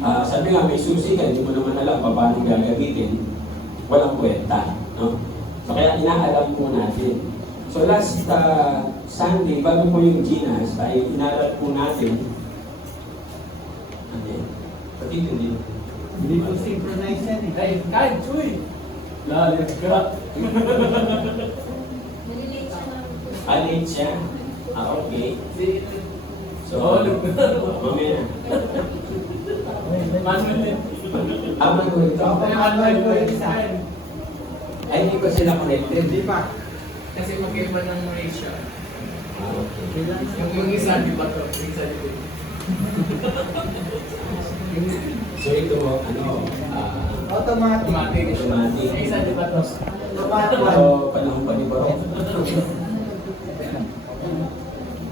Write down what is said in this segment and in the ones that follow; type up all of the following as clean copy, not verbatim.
Sabi nga, may susi ka, hindi mo naman alam paano gagamitin, walang kwenta. No? So kaya inaalam po natin. So last Sunday, bago po yung Ginas, ay inaral po natin. Ano yun? Pati hindi. Hindi ko synchronize yan eh. Kahit, chuy! Lalit ka. Late siya. Okay. So, mamaya. Manuel. Manuel ito. Manuel ko yung isa. Ay, hindi pa sila connected. Hindi pa. Kasi mag-iba ng ratio. Okay. Yung isa, di ba to? Yung isa, di ba? So ito, Automatic. Automatic. automatic. Yung isa, di ba to? Automatic. So, panahon pa ni Barok.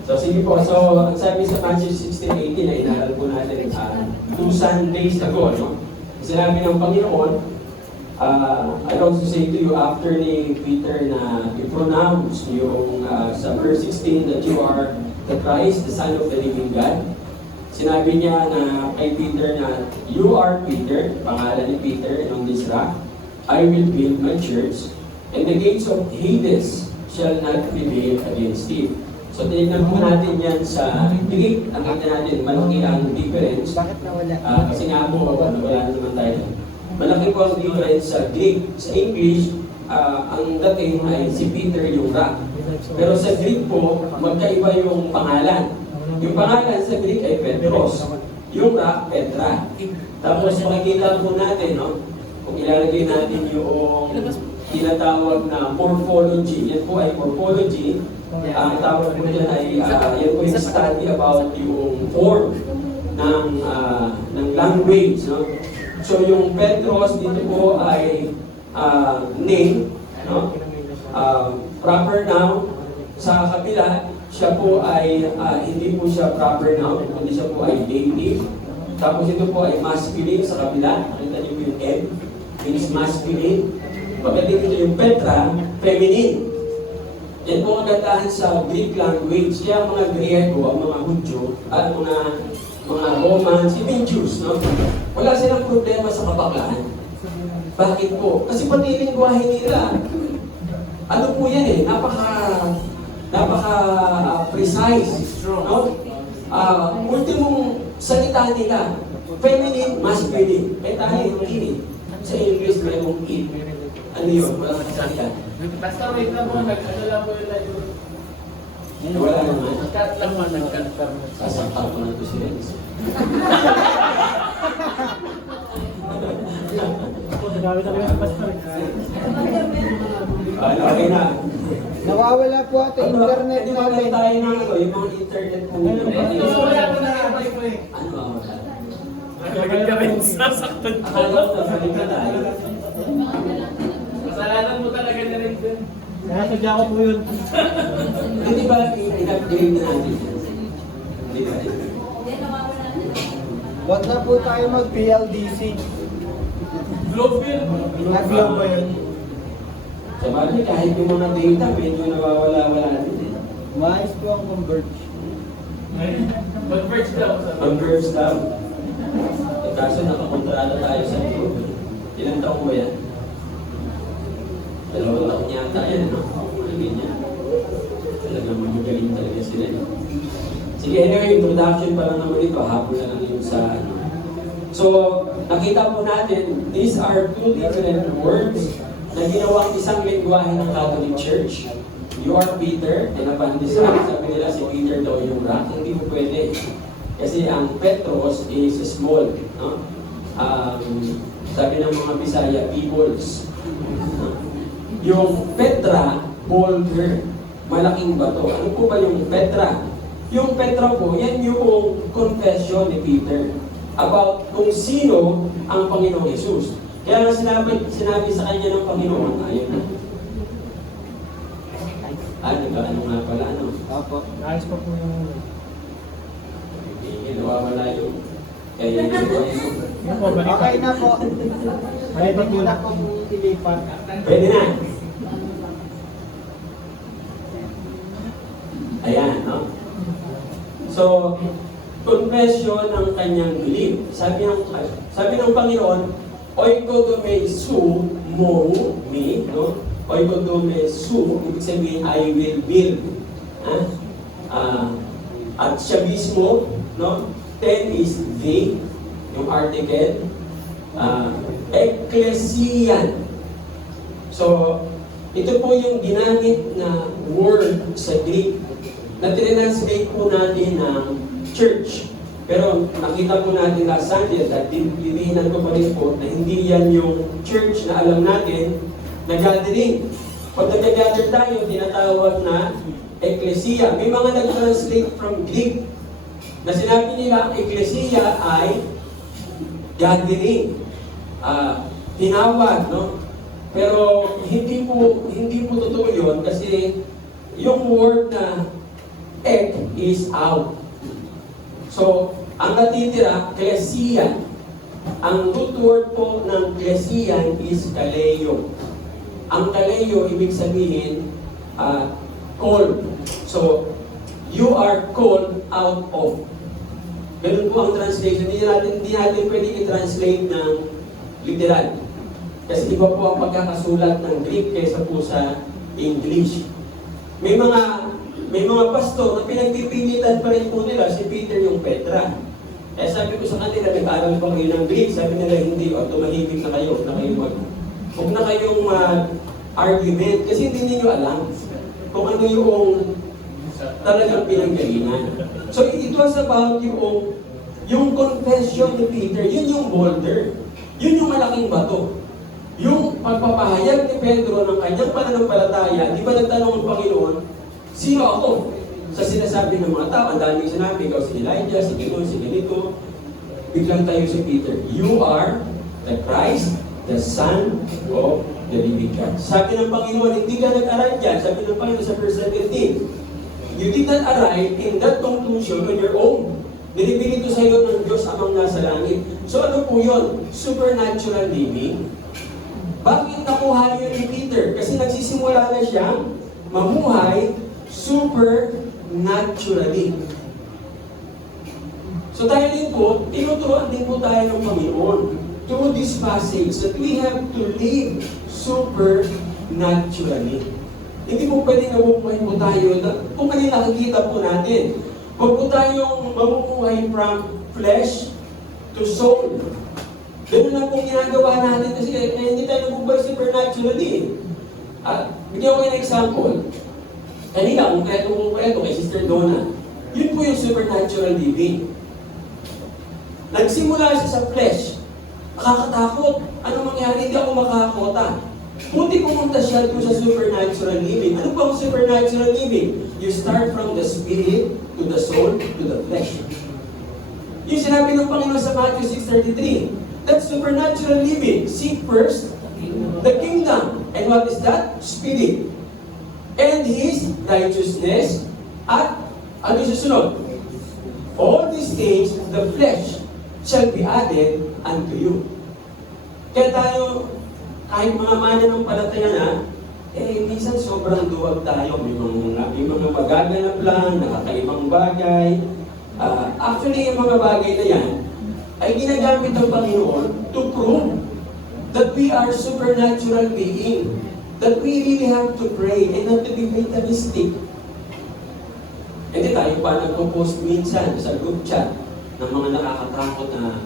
So sige po, so ang sabi sa Matthew 16:18 na inaral po natin 2 Sundays ago, no? Sinabi ng Panginoon, I also say to you after ni Peter na i-pronounce yung sa verse 16 that you are the Christ, the Son of the living God. Sinabi niya na kay Peter na you are Peter, pangalan ni Peter, and on this rock I will build my church, and the gates of Hades shall not prevail against it. So tinignan po natin yan sa Greek. Nakita natin, malaki ang difference. Bakit nawala? Kasi nga po, wala naman tayo. Malaki po ang difference sa Greek. Sa English, ang dating ay si Peter yung rock. Pero sa Greek po, magkaiba yung pangalan. Yung pangalan sa Greek ay Petros. Yung rock, Petra. Tapos makikita po natin, no? Kung ilalagay natin yung tinatawag na morphology. Yan po ay morphology. Ang tawag po dyan ay, yan po yung study about yung form ng language. No? So yung Petros dito po ay name, no? Proper noun. Sa kabila, siya po ay, hindi po siya proper noun, kundi siya po ay dative. Tapos ito po ay masculine sa kabila. Nakita niyo po yung M, means masculine. Pagdating ito yung Petra, feminine. Yan po ang kagandahan sa Greek language. Kaya mga Griego, ang mga Hudyo, at mga Romans, even Jews, no? Wala silang problema sa kabaklaan. Bakit po? Kasi pati yung lingwahe nila, ano po yan eh, napaka-precise, no? Ultimong salita nila, feminine, masculine. Eh tayo, it. Sa English, may mong it. Ano yun? Walang salita. Basta wait lang mo, nag-ano lang po yung live. Wala naman. Nag-cut lang mo, nag-cut lang mo. Sasakta ko na ito si Renz. Nagawi talaga ng pastor. Okay na. Nawawala po ata internet Hindi ba namin. tayo ng yung mga internet po nila? Wala ko na i-apply ko eh. Ano ba? Nagagad ka rin, sasaktan ko. Akala ko nabalik na tayo. Kasalanan mo talaga na rin din. Kaya sadya ko po yun. Hindi ba i-upgrade na natin? Hindi ba? Wag na po tayo mag-PLDC. Globeville. Nag-globe ba yun? Sa bagay, kahit yung mga data, medyo nawawala-wala din eh. Maayos po ang converge. Converge daw. Converse daw. Eh, kaso nakakontrata tayo sa group. Ilang taon ba yan? 2 taon yata yan, no? Ano ganyan? Talagang magaling talaga sila. Sige, anyway, introduction pa lang naman ito. Hapon na lang yung sa ano. So, nakita po natin, these are two different words na ginawang isang lingwahe ng Catholic Church. You are Peter, and upon this rock, sabi nila si Peter daw yung rock. Hindi po pwede. Kasi ang Petros is small. No? Sabi ng mga Bisaya, peoples. Yung Petra, boulder, malaking bato. Ano po ba yung Petra? Yung Petra po, yan yung confession ni Peter about kung sino ang Panginoong Yesus. Kaya nga sinabi sa kanya ng Panginoon, ayun na. Ano nga pala, ano? Opo. Ayos pa po yung... Hindi, nawawala yung... Kaya yung Okay na po. Pwede ko na pong ilipat. Pwede na. Ayan, no? So, confession ng kanyang belief. Sabi ng Panginoon, oikodomai su mo me, no? Oikodomai su, ibig sabihin, I will build. At siya mismo, no? 10 is the, yung article, ecclesian. So, ito po yung ginamit na word sa Greek na tinranslate po natin ng church. Pero nakita po natin last Sunday at dinihinan ko pa rin po na hindi yan yung church na alam natin na gathering. Pag nag-gather tayo, tinatawag na ecclesia. May mga nag-translate from Greek na sinabi nila ang ecclesia ay gathering. Tinawag, no? Pero hindi po totoo yun kasi yung word na ek is out. So, ang natitira, klesian. Ang root word po ng klesian is kaleo. Ang kaleo, ibig sabihin, called. So, you are called out of. Ganun po ang translation. Hindi natin pwedeng i-translate ng literal. Kasi iba po ang pagkakasulat ng Greek kaysa po sa English. May mga pastor na pinagpipilitan pa rin po nila si Peter yung Petra. Kaya sabi ko sa kanila, nag-aaral pa kayo ng Greek. Sabi nila, hindi, tumahimik na kayo, huwag na kayong argument kasi hindi niyo alam kung ano yung talagang pinanggalingan. So it was about yung confession ni Peter, yun yung boulder. Yun yung malaking bato. Yung pagpapahayag ni Pedro ng kanyang pananampalataya, di ba nagtanong ang Panginoon, sino ako? Sa sinasabi ng mga tao, ang daming sinabi, ikaw si Elijah, si Gino, si ganito. Biglang tayo si Peter, you are the Christ, the Son of the living God. Sabi ng Panginoon, hindi ka nag-arrive dyan. Sabi ng Panginoon sa verse 17, you did not arrive in that conclusion on your own. Binibigay ito sa iyo ng Diyos amang nasa langit. So ano po yun? Supernatural living. Bakit nakuha niyo ni Peter? Kasi nagsisimula na siyang mamuhay supernaturally. So dahil din po, tinuturuan din po tayo ng Panginoon through this passage that we have to live supernaturally. Hindi po pwedeng nabubuhay po tayo. Kung kanina nakikita po natin, huwag po tayong mabubuhay from flesh to soul. Ganun lang pong ginagawa natin kasi hindi tayo nabubuhay supernaturally. Bigyan ko kayo ng example. Kanina, kung kay Sister Donna, yun po yung supernatural living. Nagsimula siya sa flesh. Nakakatakot. Ano mangyari? Hindi ako makakakota. Buti pumunta siya doon sa supernatural living. Ano po ang supernatural living? You start from the spirit to the soul to the flesh. Yung sinabi ng Panginoon sa Matthew 6:33, that's supernatural living. Seek first the kingdom. And what is that? Spirit. And His righteousness at ano susunod? All these things, the flesh, shall be added unto you. Kaya tayo, kahit mga mananampalataya na, minsan sobrang duwag tayo. May mga magaganap lang, nakakaibang bagay. Actually, yung mga bagay na yan, ay ginagamit ng Panginoon to prove that we are supernatural being. That we really have to pray and not to be fatalistic. Hindi tayo pa nagpo-post minsan sa group chat ng mga nakakatakot na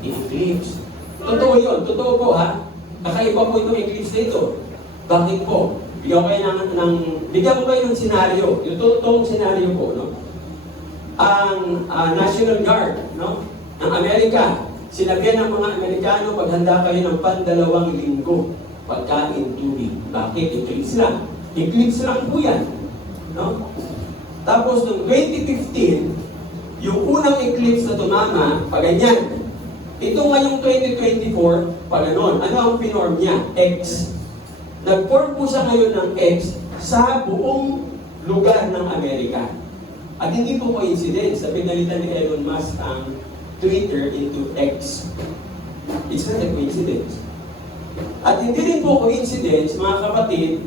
eclipse. Totoo yun, totoo po ha. Kakaiba po itong eclipse na ito. Bakit po? Bigyan ko kayo ng senaryo. Yung totoong senaryo po, no? Ang National Guard, no? Ng Amerika, sinabihan ng mga Amerikano, paghanda kayo ng 2 linggo pagkain tubig. Bakit? Eclipse lang. Eclipse lang po yan. No? Tapos noong 2015, yung unang eclipse na tumama, paganyan. Ito ngayong 2024, paganon. Ano ang pinorm niya? X. Nag-form po siya ngayon ng X sa buong lugar ng Amerika. At hindi po coincidence na pinalitan ni Elon Musk ang Twitter into X. It's not a coincidence. At hindi rin po coincidence, mga kapatid,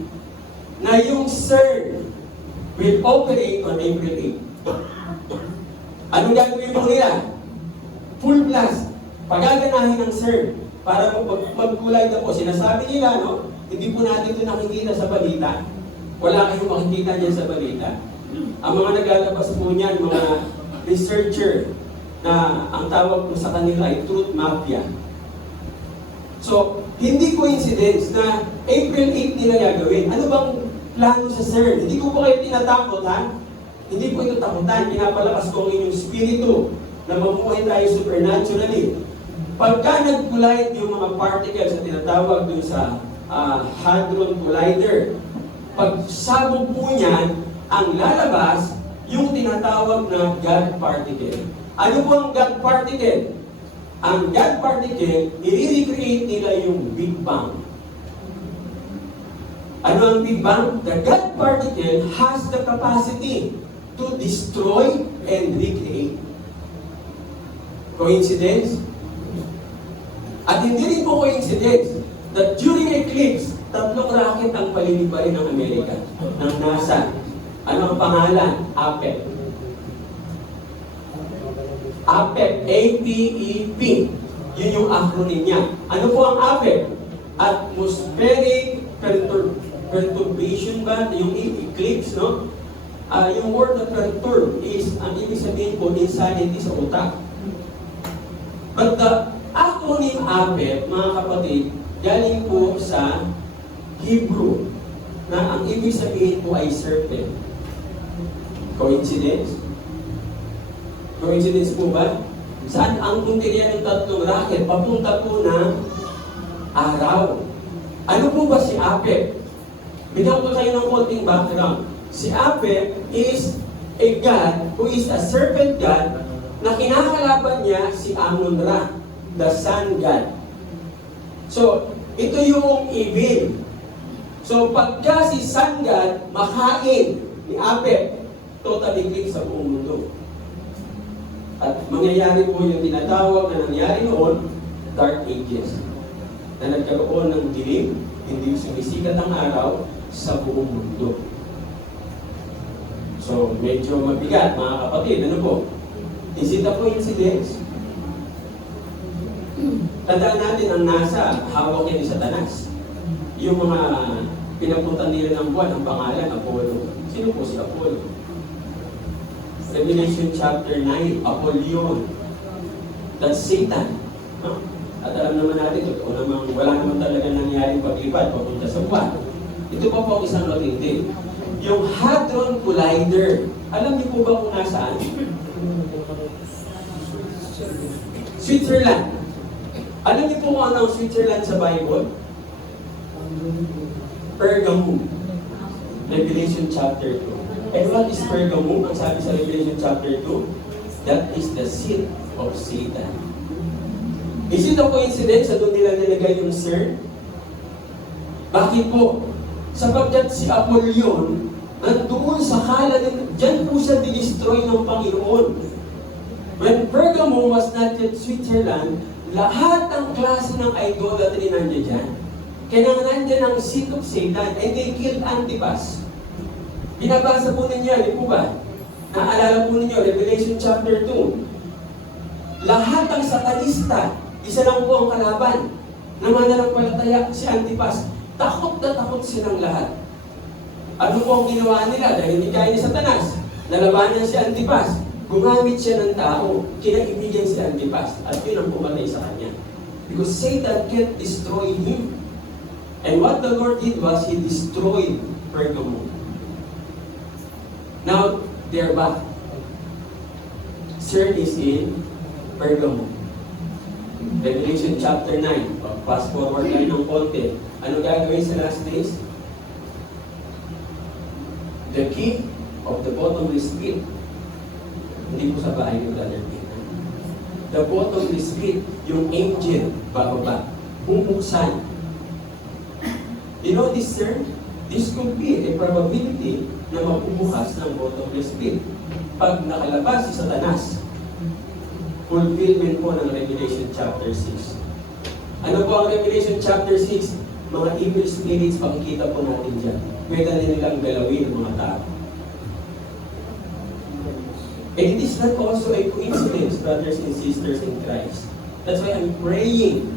na yung CERN will operate on April 8. Anong gagawin mo nila? Full blast. Pagaganahin ng CERN para magkulay na po. Sinasabi nila, no? Hindi po natin ito nakikita sa balita. Wala kayong makikita dyan sa balita. Ang mga naglalabas po niyan, mga researcher na ang tawag po sa kanila ay truth mafia. So, hindi coincidence na April 8 nila gagawin. Ano bang plano sa CERN? Hindi ko po kayo tinatakot, ha? Hindi po ito takutan. Pinapalakas ko ang inyong spirito na mamuhay tayo supernaturally. Pagka nag-collide yung mga particles na tinatawag dun sa Hadron Collider, pag sabog po niyan, ang lalabas yung tinatawag na God particle. Ano po ang God particle? Ang God particle, i-recreate nila yung Big Bang. Ano ang Big Bang? The God particle has the capacity to destroy and recreate. Coincidence? At hindi rin po coincidence that during eclipse, 3 rocket ang paliliparin ng Amerika, ng NASA. Ano ang pangalan? APEC. APEC, A-P-E-P. Yun yung acronym niya. Ano po ang APEC? Atmospheric Perturbation ba? Yung eclipse, no? Yung word na perturb is, ang ibig sabihin po, insanity sa utak. But the acronym APEC, mga kapatid, galing po sa Hebrew, na ang ibig sabihin po ay serpent. Coincidence? Coincidence po ba? Saan ang punteriya ng 3 rocket? Papunta po ng araw. Ano po ba si APEC? Bigyan ko kayo ng konting background. Si APEC is a god who is a serpent god na kinakalaban niya si Amun-Ra, the sun god. So, ito yung evil. So, pagka si sun god makain ni APEC, total eclipse sa buong mundo. At mangyayari po yung tinatawag na nangyari noon, Dark Ages. Na nagkaroon ng dilim, hindi sumisikat ang araw sa buong mundo. So, medyo mabigat, mga kapatid. Ano po? Is it a coincidence? Tandaan natin ang NASA, hawak yan ni Satanas. Yung mga pinapuntan nila ng buwan, ang pangalan, Apollo. Sino po si Apollo? Revelation chapter 9, Apollyon. That's Satan. No? At alam naman natin, totoo namang wala naman talaga nangyaring paglipad papunta sa buwan. Ito pa po ang isang matindi. Yung Hadron Collider, alam niyo po ba kung nasaan? Switzerland. Alam niyo po kung ano ang Switzerland sa Bible? Pergamum. Revelation chapter 2. And what is Pergamum? Ang sabi sa Revelation chapter 2, that is the seat of Satan. Is it a coincidence na doon nila nilagay yung CERN? Bakit po? Sapagkat si Apollyon, nandoon sa kalan, dyan po siya dinestroy ng Panginoon. When Pergamum was not yet Switzerland, lahat ng klase ng idolatry nandiyan dyan. Kaya nandiyan ang seat of Satan, and they killed Antipas. Binabasa po ninyo, di po ba? Naalala po ninyo, Revelation chapter 2. Lahat ng satanista, isa lang po ang kalaban. Namanampalataya si Antipas. Takot na takot silang lahat. Ano po ang ginawa nila? Dahil hindi kaya ni Satanas. Nalabanan si Antipas. Gumamit siya ng tao. Kinaibigan si Antipas. At yun ang pumatay sa kanya. Because Satan can't destroy him. And what the Lord did was, He destroyed Pergamum. Now, they're back. CERN is in Pergamum. Revelation chapter 9. Fast forward tayo ng konti. Ano gagawin sa last days? The key of the bottomless pit. Hindi po sa bahay ni Brother Peter. The bottomless pit, yung angel, bababa, bubuksan. You know this, sir? This could be a probability na mabubukas ng bottomless pit. Pag nakalabas si Satanas, fulfillment po ng Revelation chapter 6. Ano po ang Revelation chapter 6? Mga evil spirits, pakikita po natin dyan. Pwede nilang galawin ng mga tao. And it is not also a coincidence, brothers and sisters in Christ. That's why I'm praying.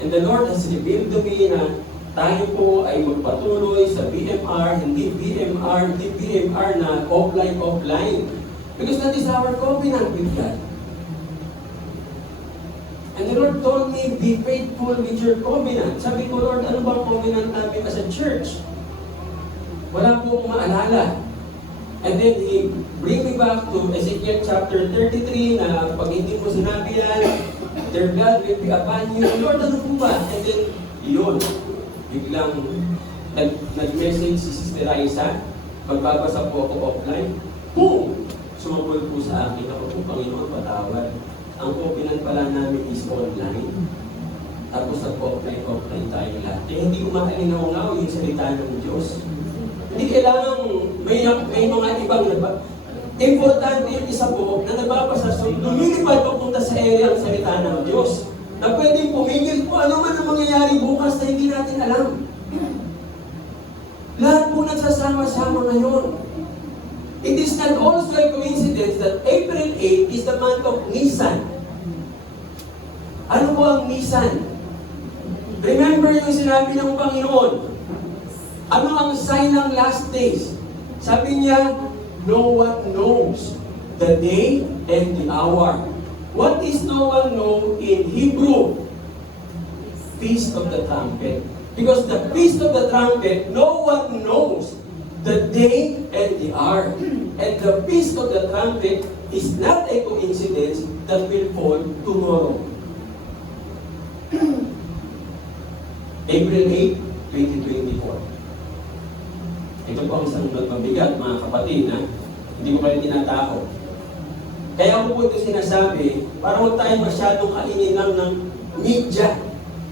And the Lord has revealed to me na tayo po ay magpatuloy sa BMR, hindi BMR na offline. Because that is our covenant with God. And the Lord told me, be faithful with your covenant. Sabi ko, Lord, ano ba ang covenant namin as a church? Wala po akong maalala. And then He bring me back to Ezekiel chapter 33 na pag hindi mo sinabi yan, their blood will be upon you. Lord, ano po ba? And then, yun. Biglang nag-message si Sister Raisa. Magbabasa po ako offline. Boom! Sumabol po sa akin. Ako po, Panginoon, patawad. Ang covenant pala namin is online. Tapos nag-offline tayo lahat. Eh, hindi umakalinaw yung salita ng Diyos. Hindi kailangan may mga ibang importante yung isa po na nagbabasa. So, lumilipad papunta sa area ang salita ng Diyos. Na pwedeng pumigil po ano man ang mangyayari bukas na hindi natin alam. Lahat po nagsasama-sama ngayon. It is not also a coincidence that April 8 is the month of Nisan. Ano po ang Nisan? Remember yung sinabi ng Panginoon. Ano ang sign ng last days? Sabi niya, no one knows the day and the hour. What is no one know in Hebrew? Feast of the Trumpet. Because the Feast of the Trumpet, no one knows the day and the hour. And the Feast of the Trumpet is not a coincidence that will fall tomorrow. April 8, 2024. Ito po ang isang mabigat, mga kapatid, na hindi ko kayo tinatao. Kaya ako po ito sinasabi, para huwag tayo masyadong alinin lang ng media,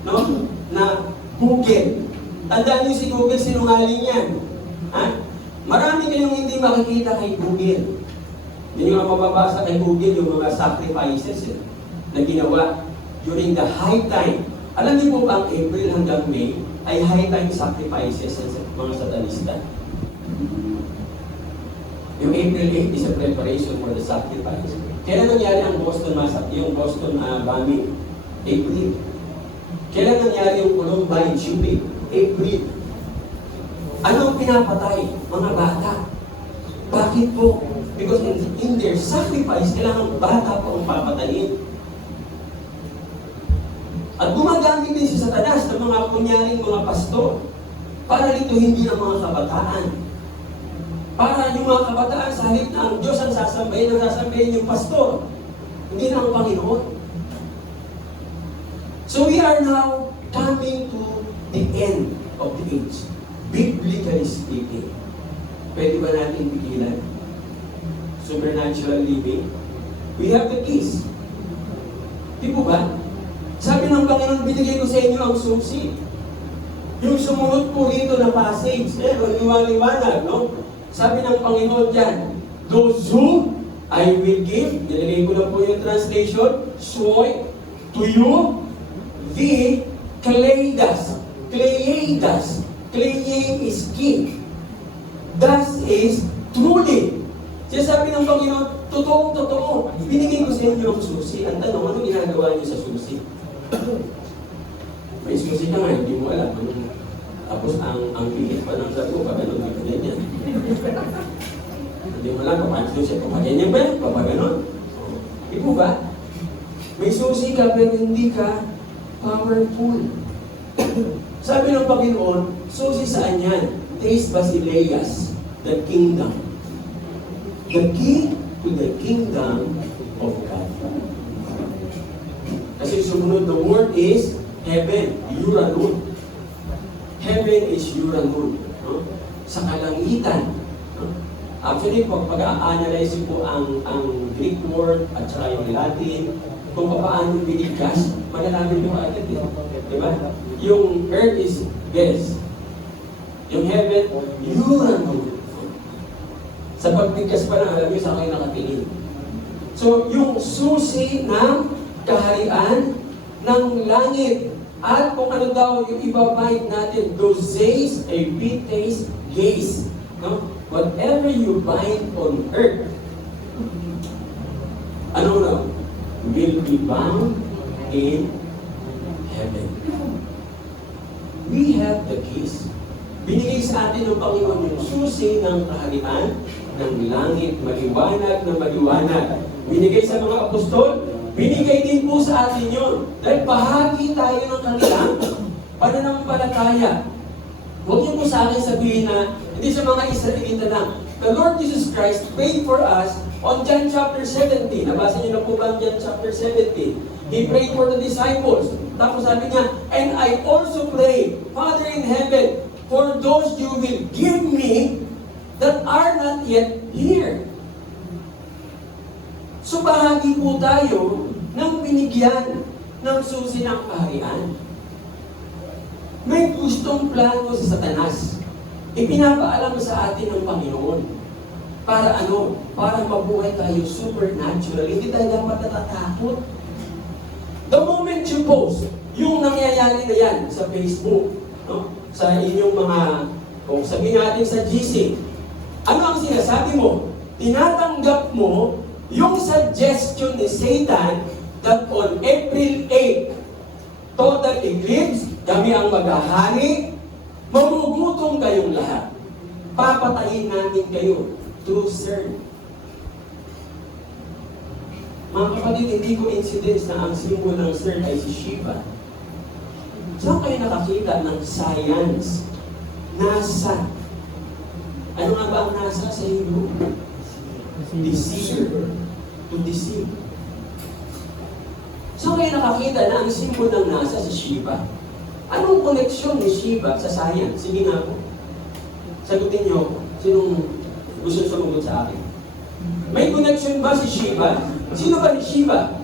no? Na Google. Tandaan niyo si Google, sinungaling yan. Ha? Marami kayong hindi makikita kay Google. Hindi nyo mababasa kay Google yung mga sacrifices na ginawa during the high time. Alam niyo po ba ang April hanggang May ay high time sacrifices sa mga satanista? Yung April 8 is a preparation for the sacrifice. Kailan nangyari ang Boston Massacre, yung Boston bombing? April. Kailan nangyari yung Columbine shooting? April. Ano ang pinapatay? Mga bata. Bakit po? Because in their sacrifice, kailangan bata po ang papatayin. At gumagamit din si Satanas ng mga kunyaring mga pastor para lituhin din ang mga kabataan. Para yung mga kabataan sa halip na ang Diyos ang sasambahin yung pastor. Hindi na ang Panginoon. So we are now coming to the end of the age. Biblically speaking. Pwede ba natin pigilan? Supernatural living. We have the keys. Di po ba? Sabi ng Panginoon, binigay ko sa inyo ang susi. Yung sumunod po rito na passage, liwanag, no? Sabi ng Panginoon dyan, those who I will give, nilagay ko na po yung translation, soy, to you, the Cleidas. Cleidas. Cleie is king. Das is truly. Siya sabi ng Panginoon, totoo. Binigay ko sa inyo ang susi. Ang tanong, ano ginagawa niyo sa susi? May susi ka nga, hindi mo alam. Tapos ang pihit pa ng sabi ko, pagano'n, hindi ka ganyan. Hindi mo alam, paano siya, papaganyan ba yan? Papaganon? Di po ba? May susi ka, pero hindi ka powerful. Sabi ng Panginoon, susi saan yan? Taste Basileas, the kingdom. The key to the kingdom of God. Kasi sumunod na word is heaven, Uranus. Heaven is Uranus. No? Sa kalangitan. No? Actually, pag-a-analyze po ang Greek word at saka yung Latin, kung paano binigkas, malalaman nyo agad yun. Diba? Yung earth is gas. Yung heaven, Uranus. Sa pagbigkas pa na, alam nyo, sa kayo nakatingin. So, yung susi ng kaharian ng langit. At kung ano daw yung ibabite natin, doses, epites, gaze. No? Whatever you bind on earth Ano na? Will be bound in heaven. We have the keys. Binigay sa atin ng Panginoon yung susi ng kaharian ng langit, maliwanag na maliwanag. Binigay sa mga apostol, binigay din po sa atin yun. Dahil bahagi tayo ng kanilang pananampalataya. Huwag niyo po sa akin sabihin na hindi sa mga Israelita lang. The Lord Jesus Christ prayed for us on John chapter 17. Nabasa niyo na po ba ang John chapter 17? He prayed for the disciples. Tapos sabi niya, and I also pray, Father in heaven, for those you will give me that are not yet here. So bahagi po tayo ng binigyan ng susi ng kaharian. May gustong plano sa Satanas. Ipinapaalam sa atin ng Panginoon. Para ano? Para mabuhay tayo supernatural. Hindi tayo dapat natatakot. The moment you post, yung nangyayari na yan sa Facebook, no? Sa inyong mga, kung sabihin natin sa GC, ano ang sinasabi mo? Tinatanggap mo yung suggestion ni Satan that on April 8, total eclipse, kami ang maghahari, magugutom kayong lahat. Papatayin namin kayo through CERN. Mga kapatid, hindi coincidence na ang simbolo ng CERN ay si Shiva. Saan kayo nakakita ng science? NASA. Ano nga ba ang NASA sa Hebrew? Deceiver. To deceive. Saan kayo nakakita na ang simbolo ng NASA si Shiva? Anong koneksyon ni Shiva sa science? Sige nga po. Sagutin niyo ako. Sinong gusto sumagot sa akin? May connection ba si Shiva? Sino ba ni Shiva?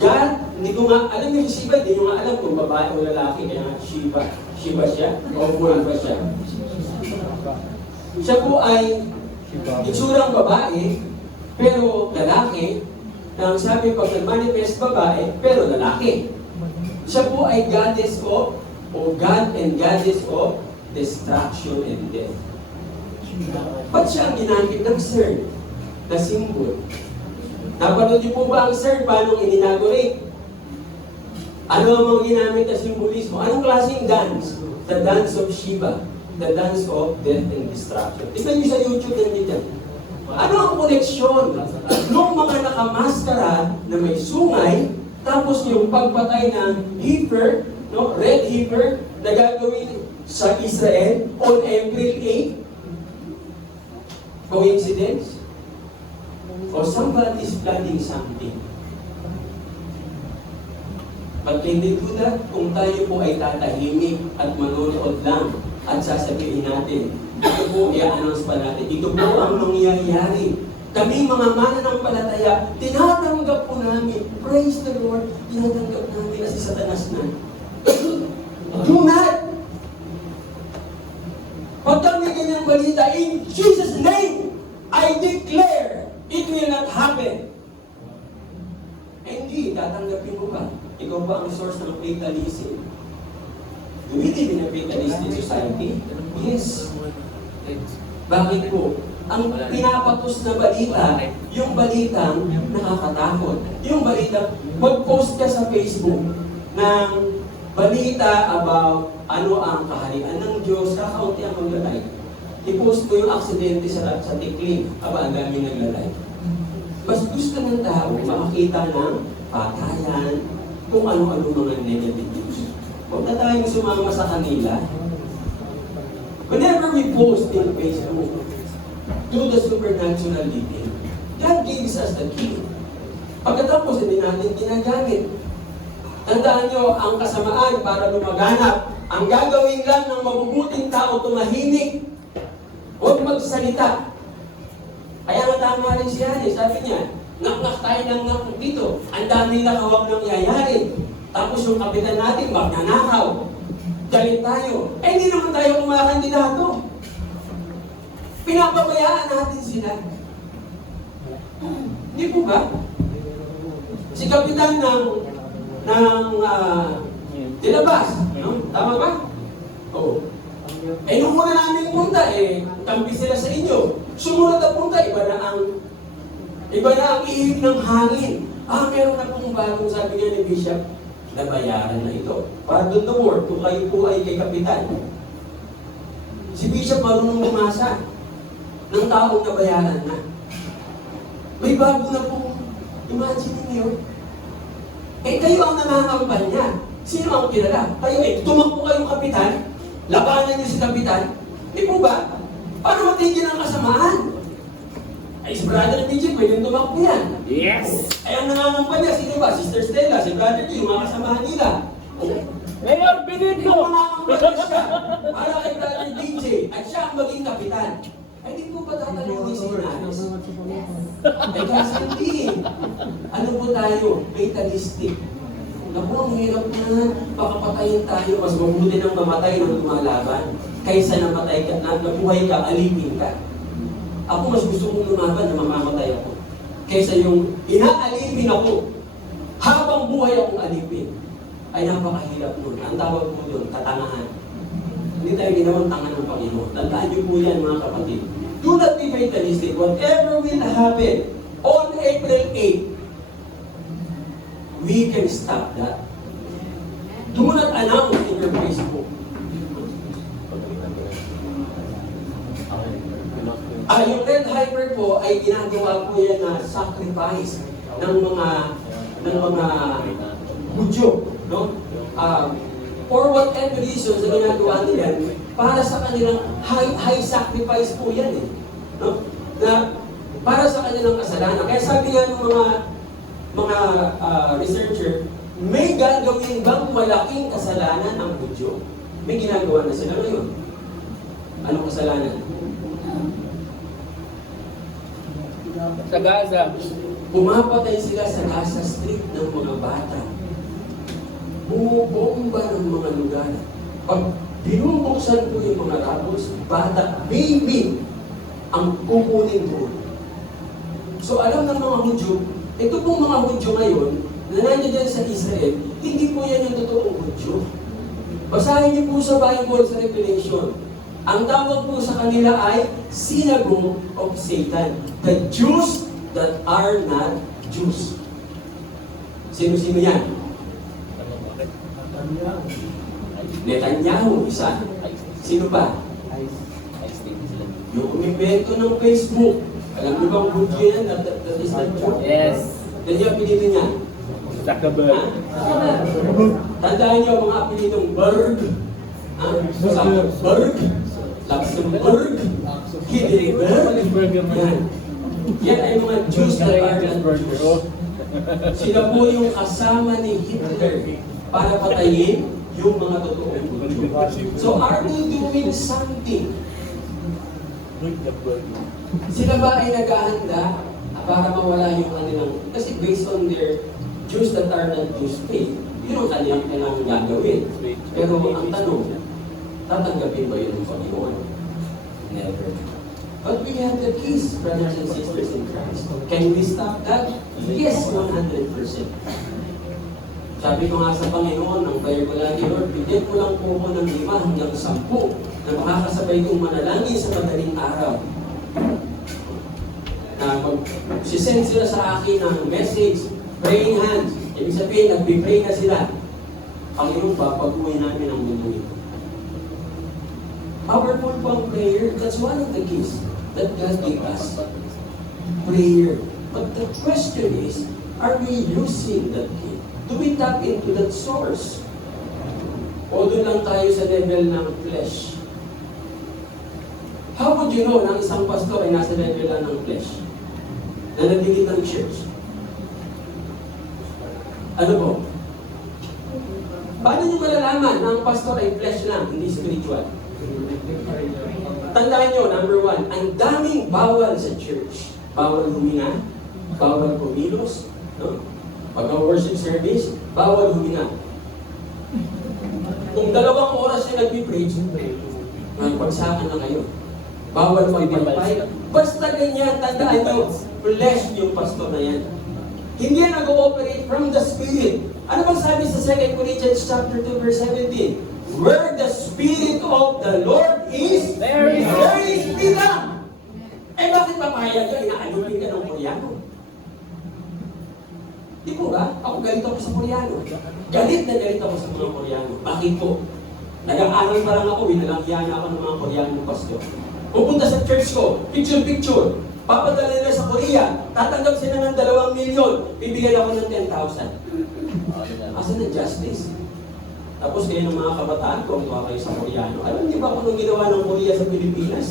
God? Hindi ko nga, alam niyo si Shiva, hindi nyo nga alam kung babae o lalaki, kaya nga Shiva. Shiva siya? O buwan ba siya? Siya po ay itsurang babae, pero lalaki, na ang sabi pag nag-manifest babae, pero lalaki. Siya po ay goddess of, o God and goddess of destruction and death. Ba't siya ang ginamit ng CERN? Na symbol. Napanood niyo po ba ang CERN paano in-inaugurate? Ano ang mga ginamit na simbolismo? Anong klaseng dance? The dance of Shiva. The dance of death and destruction. Tignan niyo sa YouTube nandito. Ano ang koneksyon ng mga nakamaskara na may sungay, tapos yung pagpatay ng heifer, no, red heifer, na gagawin sa Israel on April 8? Coincidence? Or somebody is planning something? But can they do that? Kung tayo po ay tatahimik at manonood lang at sasabihin natin, ito po, i-announce pa natin, ito po ang nangyayari. Kami mga mananampalataya, tinatanggap po namin, praise the Lord, tinatanggap namin na si Satanas na. Do not! Pagka may ganyang balita, in Jesus' name, I declare, it will not happen. Eh, hindi, tatanggapin mo ba? Ikaw ba ang source ng fatalism? Do we live in a fatalistic society? Yes. Bakit po? Ang pinapatos na balita, yung balitang nakakatakot. Yung balitang, mag-post ka sa Facebook ng balita about ano ang kaharian ng Diyos, kakaunti ang maglalike. I-post mo yung aksidente sa tikling, aba ang daming naglalike. Mas gusto ng tao makakita ng patayan, kung ano-ano mga negative news. Huwag na tayong sumama sa kanila. Whenever we post in Facebook, do the supernatural living, God gives us the key. Pagkatapos, hindi natin ginagamit. Tandaan nyo, ang kasamaan para lumaganap, ang gagawin lang ng mabubuting tao tumahimik, huwag magsalita. Kaya nga tama rin siya, sabi niya, nak-nak tayo ng nak dito. Ang daming nakawag nangyayari. Tapos yung kapitan natin, magnanakaw. Galit tayo. Eh, hindi naman tayo kumakandidato. Pinapabayaan natin sila. Hindi po ba? Si kapitan ng Dilabas. No? Tama ba? Oo. Eh, nung muna namin punta, kampi sila sa inyo. Sumunod na punta, iba na ang Iba na ang ihip ng hangin. Meron na pong bagong sabi niya ni Bishop, nabayaran na ito. Pardon the word, kung kayo po ay kay Kapitan. Si Bishop marunong bumasa ng taong nabayaran na. May bago na pong, imagine niyo, kayo ang nangangampanya. Sino ang kilala? Kayo tumakbo kayong Kapitan, labanan niyo si Kapitan, di po ba? Paano matigil ang kasamaan? Ay, si Brother BJ, pwedeng tumakbo yan. Yes! Ay, ang nangangampanya, sino ba? Sister Stella, si Brother G, yung mga kasamahan nila. Mayor Benito! Yung nangangampanya siya, para kay Brother BJ, at siya ang maging Kapitan. Ay, di po ba tatanungin si Inanis? Ay, kasi hindi. Ano po tayo? Fatalistic. Naku, ang hirap na. Baka patayin tayo. Mas mabuti nang mamatay ng lumalaban. Kaysa namatay ka, nabuhay ka, alipin ka. Ako mas gusto kong lumaban na mamamatay ako. Kaysa yung inaalipin ako. Habang buhay akong alipin. Ay napakahirap nun. Ang tawag po yun, katangahan. Hindi tayo ginawang tanga ng Panginoon. Tandaan niyo po yan mga kapatid. Do not be fatalistic. Whatever will happen on April 8, we can stop that. Do not announce in your Facebook. Yung Red Heifer po ay ginagawa po yan na sacrifice ng mga Hudyo, no? For whatever reasons na ginagawa nila, para sa kanilang high sacrifice po yan eh. No? Na para sa kanilang kasalanan. Kaya sabi nga ng mga researcher, may gagawin bang malaking kasalanan ang Hudyo? May ginagawa na sila ngayon. Anong kasalanan? Sa Gaza. Pumapatay sila sa Gaza Strip ng mga bata. Bumubomba ng mga lugar. Pag binubuksan po yung mga rabos, bata, baby, ang kukunin doon. So alam ng mga Hudyo, ito pong mga Hudyo ngayon, na nandiyan sa Israel, hindi po yan yung totoong Hudyo. Basahin niyo po sa Bible sa Revelation. Ang tawag po sa kanila ay Synagogue of Satan. The Jews that are not Jews. Sino-sino yan? Netanyahu, isa. Sino pa? Yung umimbento ng Facebook. Alam niyo bang Hudyo yan? That is not Jew? Yes. Yan yung apelido niya. Zuckerberg. Tandaan niyo ang mga apelidong Berg. Zuckerberg. Luxembourg. Hindenburg. Yan ay mga Jews na Jews. Sila po yung kasama ni Hitler para patayin yung mga totoong Hudyo. So are they doing something? Sila ba ay nag-ahanda para mawala yung kanilang, kasi based on their Jews that are not Jews faith, yun ang kanilang gagawin. Pero ang tanong, tatanggapin ba yun ng Panginoon? Never. But we have the keys, brothers and sisters in Christ. Can we stop that? Yes, 100%. Sabi ko nga sa Panginoon, ang prayer ko lagi, Lord, bigyan ko lang po ako ng 5 hanggang 10 na makakasabay kong manalangin sa madaling araw. Na mag-sisend sila sa akin ng message, praying hands. Ibig sabihin, nag-pray na sila. Panginoon, papaguhin namin ang mundo ito. Powerful pang prayer, that's one of the keys that God gave us. Prayer. But the question is, are we using that key? Do we tap into that source? O doon lang tayo sa level ng flesh? How would you know na isang pastor ay nasa level lang ng flesh? Na nagdikit ng church? Ano po? Paano niyo malalaman na ang pastor ay flesh lang, hindi spiritual? Tandaan nyo, number 1, ang daming bawal sa church. Bawal huminga, bawal kumilos, no? Pag ang worship service, bawal huminga. Kung 2 oras yung nag-preach, pagsakan na kayo. Bawal magpalpay. Basta ganyan, tandaan nyo, flesh yung pastor na yan. Hindi yan nag-ooperate from the Spirit. Ano bang sabi sa 2 Corinthians chapter 2, verse 17? Where the Spirit of the Lord is, there is freedom. Eh bakit papayag ka? Inaalupin ka ng Koreano. Di po ba? Ako galit ako sa Koreano. Galit na galit ako sa mga Koreano. Bakit po? Nag-aaral pa lang ako, binalanggihan ako ng mga Koreano pastor. Pupunta sa church ko, picture. Papadala nila sa Korea, tatanggap sila ng 2 milyon, bibigyan ako ng 10,000. Asan ang justice? Tapos kayo ng mga kabataan, kung tuwa kayo sa Koreano. Alam niyo ba kung anong ginawa ng Korea sa Pilipinas?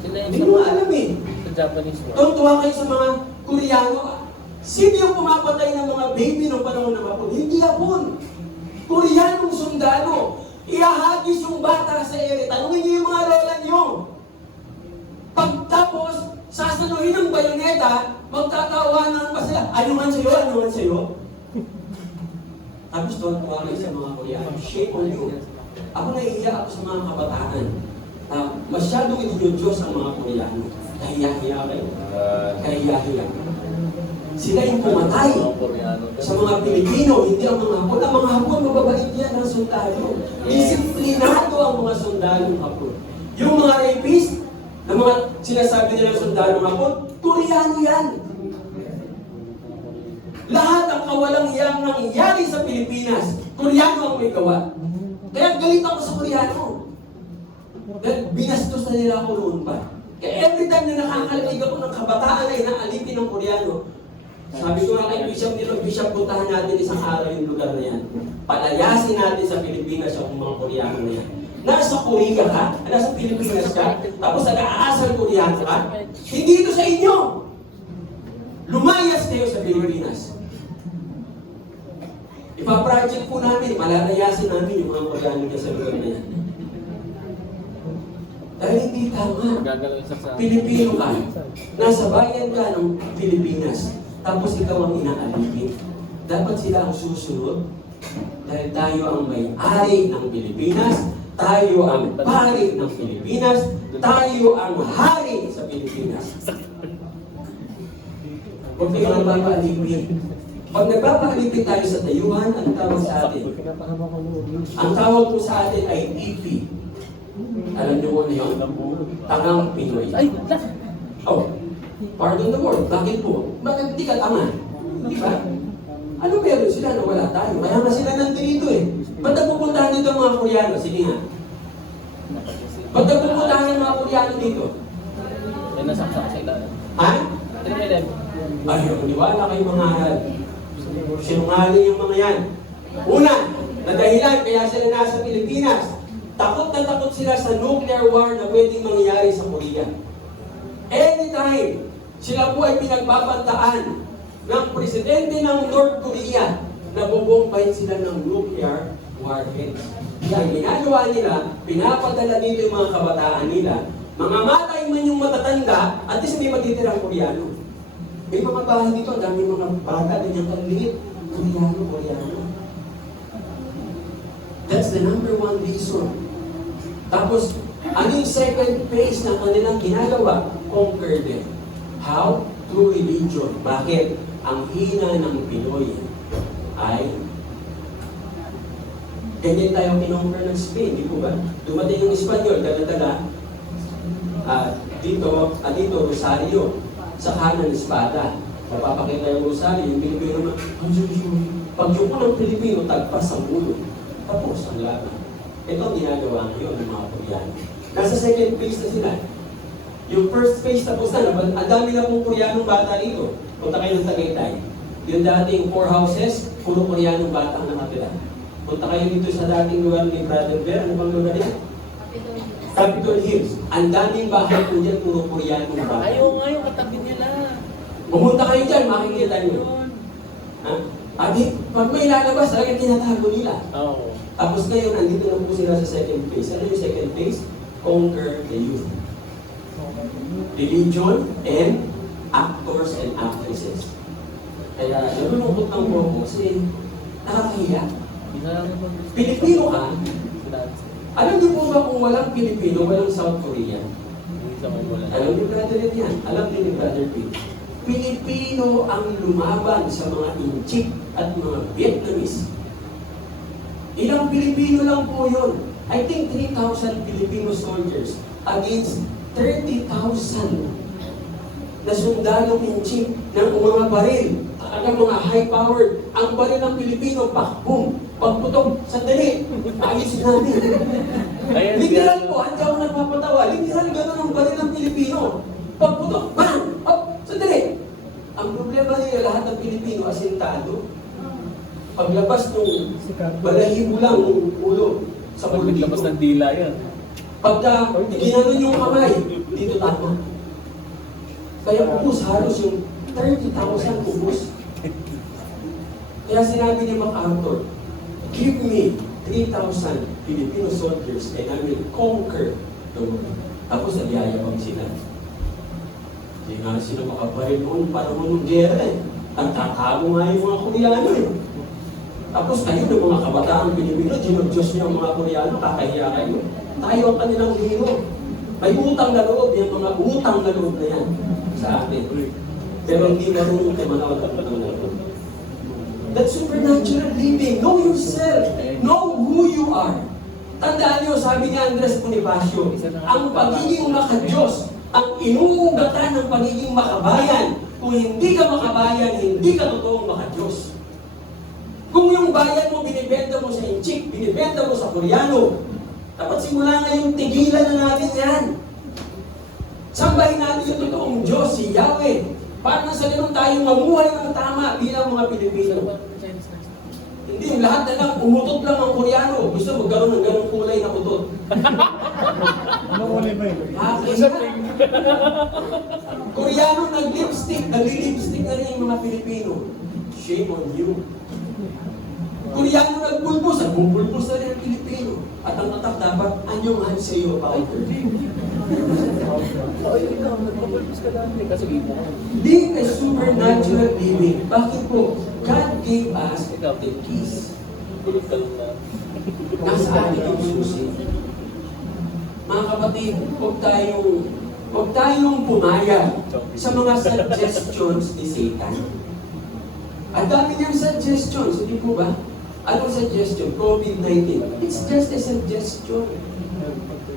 Hindi mo alam eh. Sa Japanese war. Tuwa kayo sa mga Koreano. Sino yung pumapatay ng mga baby ng panahon ng Hapon? Hindi Hapon. Koreanong sundalo. Ihahagis yung bata sa ere. Tanungin niyo yung mga lola niyo. Pagtapos, sasaluhin ng bayoneta, magtatawanan pa sila. Ano man sa'yo? Ano man sa'yo? Tapos tuwa kayo sa mga Koreano. Shame on you. Ako naiiyak ako sa mga kabataan. Masyadong iniyodiyos ang mga Koreano. Kahiya-hiya kayo. Kahiya-hiya. Sila yung pumatay sa mga Pilipino, hindi ang mga Hapon. Ang mga Hapon, mababait yan ang sundalo. Disiplinado ang mga sundalo ng Hapon. Yung mga rapist, na mga sinasabi nila sundalo ng Hapon, Koreano yan. Lahat ang kawalang iyang nangyari sa Pilipinas, Koreano ang may gawa. Kaya galit ako sa Koreano. Dahil binastos na nila ako noon pa. Kaya every time na nakakalinig ako ng kabataan ay naalipin ng Koreano, sabi ko nga kay Bishop nilo, Bishop, puntahan natin isang araw yung lugar na yan. Palayasin natin sa Pilipinas yung mga Koreano na yan. Nasa Korea ka, nasa Pilipinas ka, tapos nag-aasal Koreano ka, hindi ito sa inyo. Lumayas kayo sa Pilipinas. Ipa-project po namin, malalayasin namin yung mga Koreano na sa lugar na yan. Dahil hindi tama. Pilipino ka, nasa bayan ka ng Pilipinas, tapos ikaw ang inaalipin. Dapat sila ang susunod dahil tayo ang may-ari ng Pilipinas, tayo ang pari ng Pilipinas, tayo ang hari sa Pilipinas. Huwag kayo nagpapaalipin. Pag nagpapaalipin tayo sa tayuhan, ang tawag sa atin? Ang tawag po sa atin ay EP. Alam niyo ko na yun? Tangang Pinoy. Oh, pardon the word. Bakit po? Bakit hindi ka tanga? Di ba? Ano meron sila na wala tayo? Kaya nga sila nandito eh. Ba't nagpupuntahan dito ang mga Koreano? Sige nga. Ba't nagpupuntahan ang mga Koreano dito? May nasaksak sila. Ha? Ay, maniwala kayo mga sinungaling yung mga yan. Una, na dahilan kaya sila nasa Pilipinas. Takot na takot sila sa nuclear war na pwedeng mangyayari sa Korea. Anytime, sila po ay pinagbabantaan ng presidente ng North Korea na bubombahin sila ng nuclear warheads. Kaya ginagawa nila, pinapadala dito yung mga kabataan nila, mamamatay man yung matatanda, at least may matitirang Koreano. May mga bahay dito, ang dami mga bata, ganyan kaliit. Koreano. That's the number one reason. Tapos, ano yung second phase na kanilang ginagawa? Conquer them. How? Through religion. Bakit? Ang hina ng Pinoy ay ganyan tayo kinonquer ng Spain, di po ba? Dumating yung Espanyol, dala-dala. Dito, Rosario. Sa kanan, espada. Napapakita yung Rosario, yung Pilipino na, pag yung ng Pilipino, tagpas ang ulo. Tapos, ang laban. Ito ang ginagawa ngayon ng mga Koreano. Nasa second phase na sila. Yung first phase tapos na, ang dami na pong Koreanong bata dito. Punta kayo ng Tagaytay. Yung dating 4 houses, puro Koreanong bata ang nakatira. Punta kayo dito sa dating lugar ni Brother Bear. Ano bang lugar yan? Capitol Hills. Ang daming bahay po dyan, puro Koreanong bata. Ayaw nga yung katabi nila. Pumunta kayo dyan, makikita nyo. Ha? Adi, pag may lalabas, talagang tinatago nila. Oo. Tapos ngayon, andito na po sila sa second phase. Ano yung second phase? Conquer the youth. Religion and actors and actresses. Kaya nalulungkot ang po ko kasi nakakahiya. Pilipino ka. Alam niyo po ba kung walang Pilipino, walang South Korea? Alam niyo brother yan. Alam niyo ni Brother Pete. Pilipino ang lumaban sa mga Inchik at mga Vietnamese. Ilang Pilipino lang po yun. I think 3,000 Filipino soldiers against 30,000 na sundalong Inchik ng mga baril. ang mga high-powered, ang baril ng Pilipino, pakbong, pagputok, sandali, ayusin natin. Ayan, Literal po, hindi ako nagpapatawa, literal gano'n ang baril ng Pilipino. Pagputok, bang! Oh, sandali! Ang problema nila lahat ng Pilipino, asintado. Paglabas nung balahibo lang ng ulo sa Pag politiko. naglabas ng dila yan. Pagka ginanon yung kamay, dito tama. Kaya ubus halos yung 30,000 ubus. Kaya sinabi ni MacArthur, give me 3,000 Filipino soldiers and I will conquer the world. Tapos nagyayabang sila. Hindi nga sila makabaril noon panahon ng gera eh. Ang tatago nga yung mga Koreano eh. Tapos kayo ng mga kabataang Pilipino, ginag-Diyos niyo ang mga Koreano, kakahiya kayo. Tayo ang kanilang hero. May utang na loob, yung mga utang na loob na yan sa atin. Pero hindi marunong kayo manawag ang utang na loob. That's supernatural living. Know yourself. Know who you are. Tandaan niyo, sabi ni Andres Bonifacio, ang pagiging makadiyos, ang inuugatan ng pagiging makabayan. Kung hindi ka makabayan, hindi ka totoong makadiyos. Kung yung bayan mo, binibenta mo sa Inchik, binibenta mo sa Koreano, dapat simula ngayong tigilan na natin yan. Sambahin natin yung totoong Diyos, si Yahweh. Para na sa ganun tayo mamuhay ng tama bilang mga Pilipino. Hindi, lahat na lang, umutot lang ang Koreano. Gusto magkaroon ng ganung kulay na utot. Anong kulay ba yun? Koreano nag-lipstick, nag-lipstick na rin yung mga Pilipino. Shame on you. Koreano nagbulbos, nagbulbos na rin ang Pilipino. At ang tatak dapat, anyong han sa iyo, Pauter. Ay, ikaw, nagpapalpos ka dati. Kasi ibo ka. Being a supernatural living, bakit po? God gave us the keys. Critical na. Nasa atin yung susi. Mga kapatid, huwag tayong pumayag sa mga suggestions ni Satan. Ang dami niyang suggestions, hindi po ba? Anong suggestion? COVID-19. It's just a suggestion.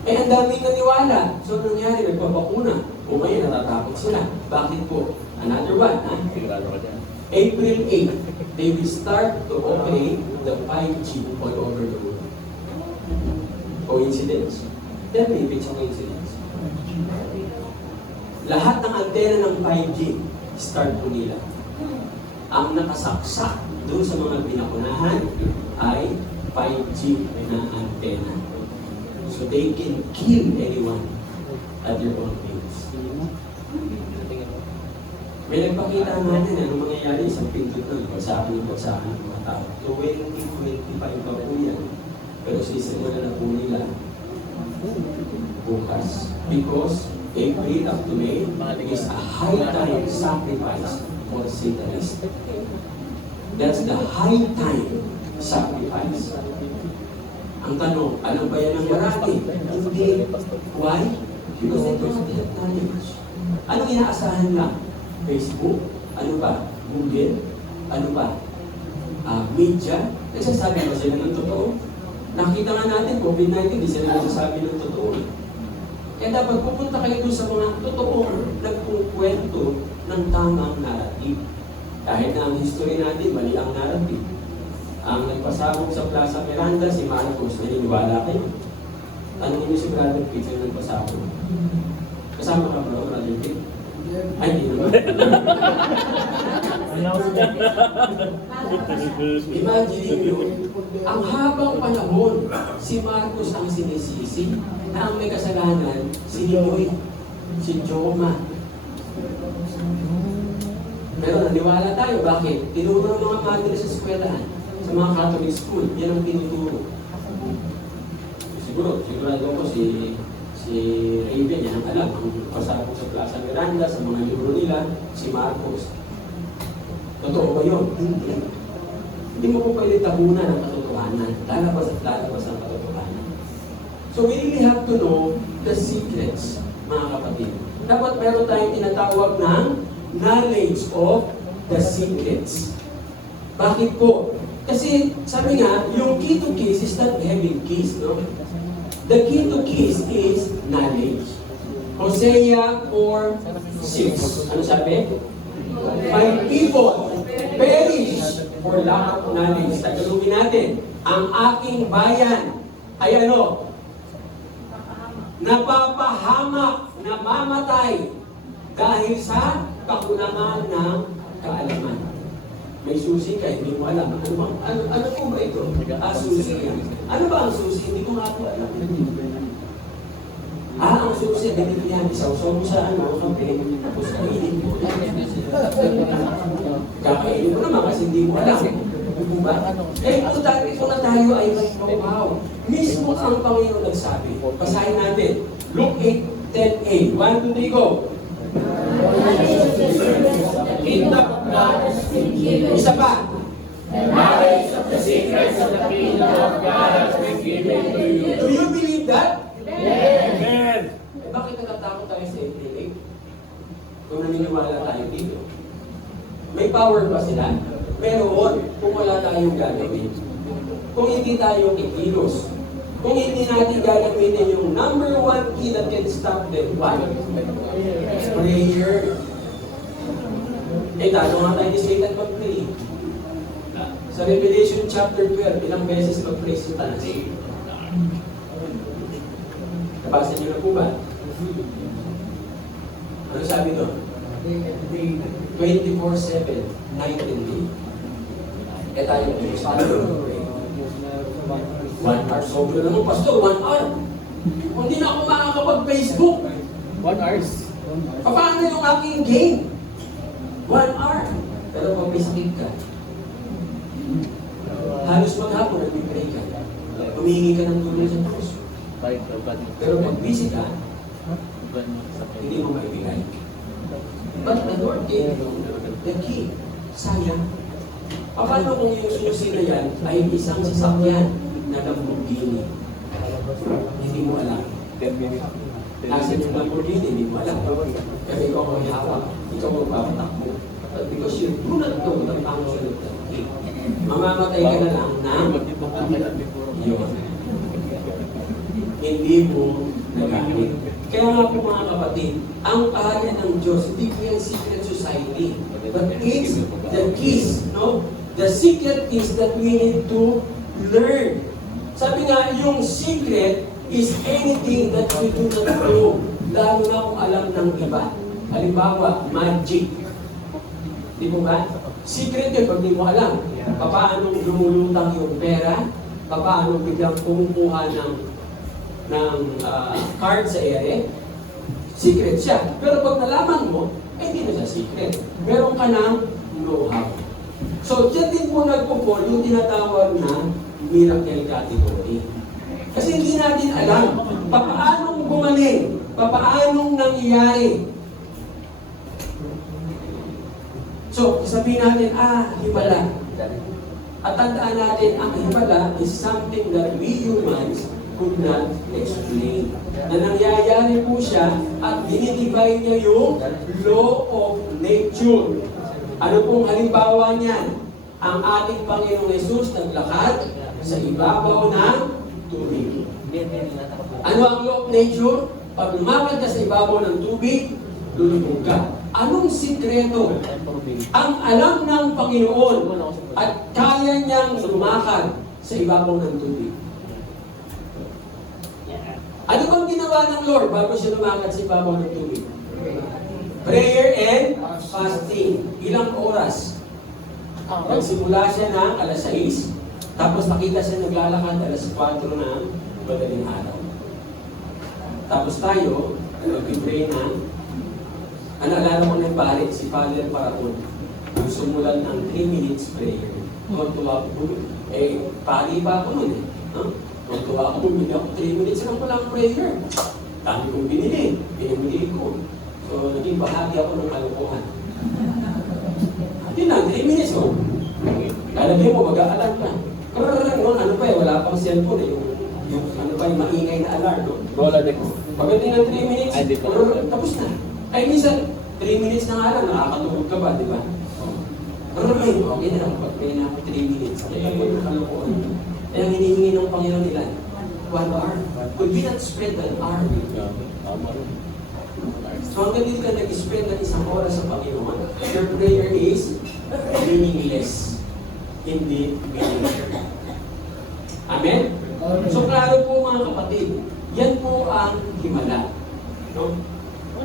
Eh, ang daming naniwala. So, nangyari, nagpapakuna. O ngayon, natatakot sila. Bakit po? Another one, ha? Sigurado ka dyan. April 8, they will start to operate the 5G all over the world. Coincidence? Definitely, it's a coincidence. Lahat ng antena ng 5G, start po nila. Ang nakasaksak doon sa mga pinakunahan ay 5G na antena. So they can kill anyone at their own pace. May nagpakita natin anong mangyayari sa pindot ng pagsakin ng mga tao. 2025 pa po yan. Pero sisimulan na po nila bukas. Because April up to May is a high time sacrifice for Satanists. That's the high time sacrifice. Ang tanong, ano ba yan ang marami? Hindi. Why? Because they don't have knowledge. Anong inaasahan lang? Facebook? Ano ba? Google? Ano ba? Media? Nagsasabi ba sila ng totoo? Nakita nga natin, COVID-19, hindi sila nagsasabi ng totoo. Kaya dapat pupunta kayo doon sa mga totoong nagpukwento ng tamang narrative. Kahit na ang history natin, mali ang narrative. Ang nagpasabog sa Plaza Miranda, si Marcos, naniniwala kayo. Tanong niyo si Brother Pete yung nagpasabog. Kasama ka ba, Brother Pete? Ay, hindi naman. Imagine nyo, ang habang panahon, si Marcos ang sinisisi na ang may kasalanan, si Noy, si Joma. Pero naniwala tayo, bakit? Tinuro ng mga madre sa eskwelahan, sa mga Catholic school, yan ang tinuturo. Sigurado ko si Raven, yan ang alam, ang pasabog sa Plaza Miranda, sa mga libro nila, si Marcos. Totoo ba yun? Hindi. Hindi mo po pwede tabunan ang katotohanan. Lalabas at lalabas ang katotohanan. So we really have to know the secrets, mga kapatid. Dapat meron tayong tinatawag ng knowledge of the secrets. Bakit po? Kasi sabi nga, yung key to keys is not having keys, no? The key to keys is knowledge. Hosea 4:6. Ano sabi? My people perish for lack of knowledge. Tagalogin natin, ang aking bayan ay ano? Napapahamak, namamatay dahil sa kakulangan ng kaalaman. May susi ka, hindi mo alam. Ano po ba ito? Susi. Ano ba ang susi? Hindi ko nga po alam. Ang susi, ganito yan. Isaw-saw mo sa kape, tapos kainin mo. Kakainin mo naman kasi hindi mo alam. Diba? Kung na tayo ay may know-how. Mismo ang Panginoon nagsabi. Basahin natin. Luke 8:10a. 1, 2, 3, go. Kingdom of God has been given. Isa pa. The knowledge of the secrets of the kingdom of God has been given to you. Do you believe that? Amen. Bakit natatakot tayo sa intellect? Kung naniniwala tayo dito. May power ba sila? Meron kung wala tayong gagawin. Kung hindi tayo kikilos. Kung hindi natin gagamitin yung number one key that can stop them. What? Prayer. Tago nga tayo ni Satan mag-pray. Sa Revelation chapter 12, ilang beses mag-pray si Satan? Nabasa niyo na po ba? Ano sabi doon? 24/7, night and day. Tayo, pray. 1 hour, sobra naman, Pastor, 1 hour. Kung di na ako makakapag-Facebook, 1 hour. paano yung aking game? 1 hour. Pero pag may sakit ka, halos maghapon nag-pray ka. Humihingi ka ng tulong sa Diyos. Pero pag busy ka, hindi mo maibigay. But the Lord gave you the key. Sayang. Paano kung yung susi na yan ay isang sasakyan na Lamborghini? Hindi mo alam. 10 minutes. Nasa yung Lamborghini, hindi mo alam. Kasi ikaw ang hawak, ikaw ang papatakbo. But because you do not know the function of the key, mamamatay ka na lang na yun. Hindi mo nagamit. Kaya nga po mga kapatid, ang kaharian ng Diyos, hindi po yung secret society. But it's the keys, no? The secret is that we need to learn. Sabi nga, yung secret is anything that we do not know. Lalo na kung alam ng iba. Halimbawa, magic. Di mo ba? Secret yun pag di mo alam. Paano lumulutang yung pera, paano biglang kumukuha ng card sa ere. Secret siya. Pero pag nalaman mo, hindi na siya secret. Meron ka ng know-how. So, dyan din po nagpo-fall yung tinatawag na miracle category. Kasi hindi natin alam papaanong gumaling, papaanong nangyayari. So, sabihin natin, himala. At tandaan natin, ang himala is something that we humans could not explain. Na nangyayari po siya at dinidivide niya yung law of nature. Ano pong halimbawa niyan? Ang ating Panginoong Yesus naglakad sa ibabaw ng tubig. Ano ang law of nature? Pag lumakad ka sa ibabaw ng tubig, lulubog ka. Anong sikreto? Ang alam ng Panginoon at kaya niyang lumakad sa ibabaw ng tubig. Ano bang ginawa ng Lord bago siya lumakad sa ibabaw ng tubig? Prayer and fasting. Ilang oras? Magsimula siya ng alas 6, tapos nakita siya naglalakad alas 4 ng madaling araw. Tapos tayo, nag-pray na, naalala ko ng pare, si Father Paraon, sumulat ng 3 minutes prayer. Tuwa ko po, pari pa ako nun eh. Tuwa ko, bumili ako 3 minutes lang walang prayer. Dami kong binili, pinamili ko. So, naging bahagi ako ng kalokohan. Yun na, 3 minutes mo. Lalagay mo, mag-a-alarm ka. Ano pa wala pang cellphone eh. Yung ano pa, yung maingay na alarm. No? Pagdating ng 3 minutes, tapos na. Ay, minsan, 3 minutes na nga lang, nakakatulog ka ba, di ba? Okay na lang, pag-pray na ako 3 minutes. Kaya ako yung kalokohan. Kaya hinihingi ng Panginoon nila, 1 hour. Could we not spread an hour? So hanggang dito ka nag-spend ng isang oras sa Panginoon, your prayer is meaningless. Hindi meaningful. Amen? So klaro po mga kapatid, yan po ang himala. No?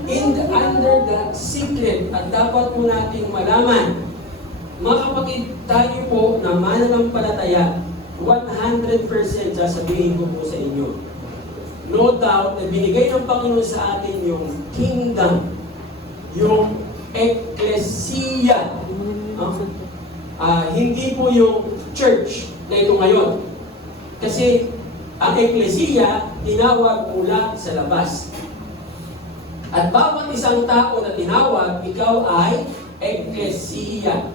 Under the secret, at dapat po nating malaman, mga kapatid, tayo po na mananampalataya, 100% sasabihin ko po sa inyo. No doubt na binigay ng Panginoon sa atin yung kingdom, yung ecclesia. No? Hindi po yung church na ito ngayon. Kasi ang ecclesia, tinawag mula sa labas. At bawat isang tao na tinawag, ikaw ay ecclesia.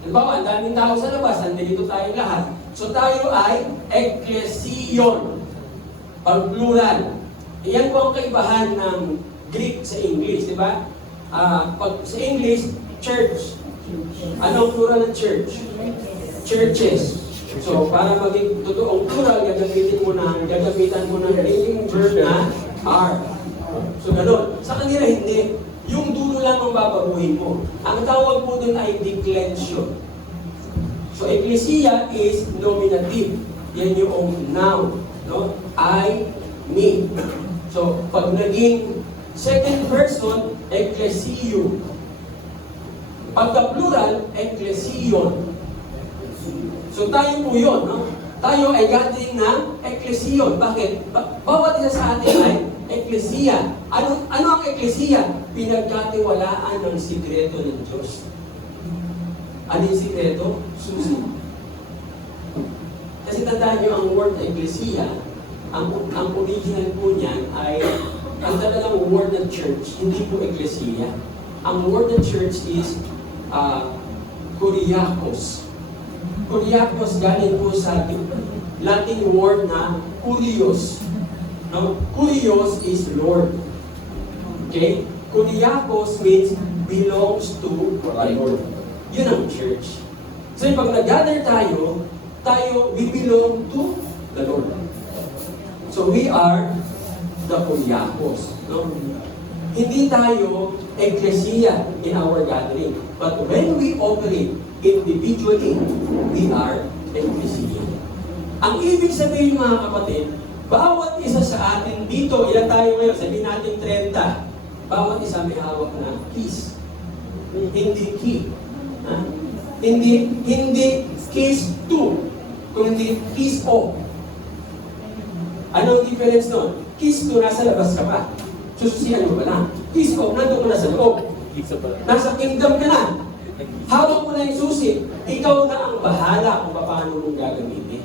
Halimbawa, ang daming tao sa labas, nandito tayong lahat. So tayo ay ecclesion. Pag-plural. Iyan po ang kaibahan ng Greek sa English, di ba? Pag sa English, church. Anong plural ng church? Churches. So, para maging totoong plural, gagamitan mo ng living verb na are. So, gano'n. Sa kanila, hindi. Yung dulo lang ang babaguhin mo. Ang tawag po dun ay declension. So, ecclesia is nominative. Yan yung noun. No? I, me. So, pag naging second person, ecclesium. Pagka-plural, ecclesion. So, tayo po yun. No? Tayo ay gathering ng ecclesion. Bakit? Bawat isa sa atin ay ecclesia. Ano ang ecclesia? Pinagkatiwalaan ng sikreto ng Diyos. Ano yung sikreto? Susi. Kasi tandaan nyo, ang word na ecclesia, ang original po niyan ay, ang talagang word ng church, hindi po ecclesia. Ang word ng church is kuriakos. Kuriakos galing po sa Latin word na kurios. No? Kurios is Lord. Okay? Kuriakos means belongs to the Lord. Yun ang church. So pag nag-gather tayo, we belong to the Lord. So we are the Kuriakos. No? Hindi tayo ecclesia in our gathering. But when we operate individually, we are ecclesia. Ang ibig sabihin mga kapatid, bawat isa sa atin dito, ilan tayo ngayon? Sabihin natin 30. Bawat isa may hawak na keys. Hindi key. Ha? Hindi keys 2. Kung hindi keys O. Ano ang difference nun? Keys 2, nasa labas ka pa. Sususihan mo ba lang? Keys O, nandun ka na sa loob. Nasa kingdom ka na. Hawak mo na yung susi. Ikaw na ang bahala kung paano mong gagamitin.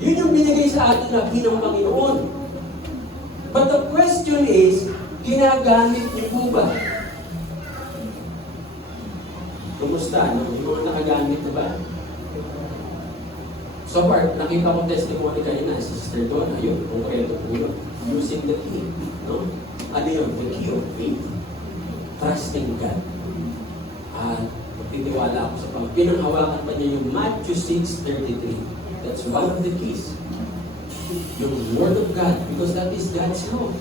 Yun yung binigay sa atin na ng Panginoon. But the question is, ginagamit niyo po ba? Kumusta? Yung mga nakagamit na ba? So far, nakita ko testimony kanina, si Sister Donna, yun, konkreto po yun. Using the key. No? Ano yun? The key of faith. Trusting God. At magtitiwala ako sa Panginoon. Pinanghawakan pa niya yung Matthew 6:33. That's one of the keys. Yung Word of God, because that is God's law.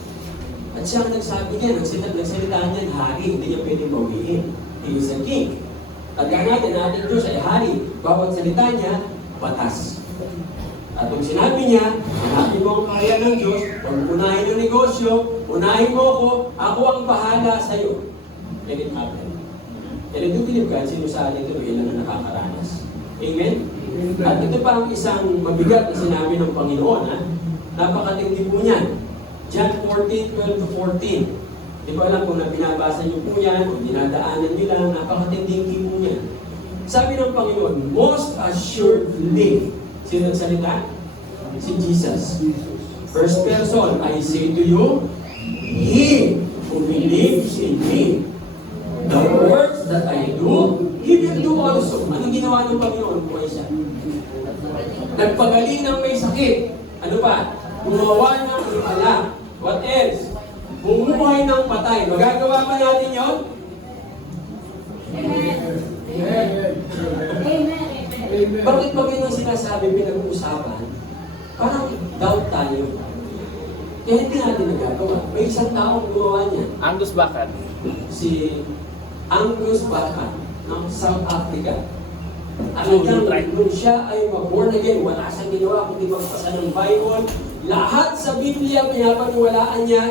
At siya ang nagsabi niya, nagsalita niya, hari, hindi niya pwedeng bawiin. He is a king. At natin Diyos ay hari. Bawat salita niya, batas. At kung sinabi niya, hanapin mo ang kaharian ng Diyos, kung unahin ang negosyo, unahin mo ako ang bahala sa iyo. Let it happen. And I do believe God, sino sa atin ito, ilan na nakakaranas. Amen? At ito pa ang isang mabigat na sinabi ng Panginoon. Ha? Napakatindi po niyan. John 14:12-14. Di ko alam kung binabasa niyo po yan, kung dinadaanan niyo lang, napakatinding po niyan. Sabi ng Panginoon, most assuredly, sino nagsalita? Si Jesus. First person, I say to you, he who believes in me, the works that I do, he will do also. Anong ginawa ng Panginoon? Buhay siya. Nagpagaling ng may sakit. Ano pa? Gumawa ng himala. What else? Bumuhay ng patay. Magagawa ba natin yun? Bakit pag yun ang sinasabi, pinag-uusapan, parang doubt tayo. Kaya hindi natin nagagawa. May isang taong gumawa niya. Angus Bacan. Si Angus Bacan. ng South Africa. Talagang nung siya ay mag-born again, wala siyang ginawa kundi magbasa ng Bible. Lahat sa Biblia, pinapaniwalaan niya.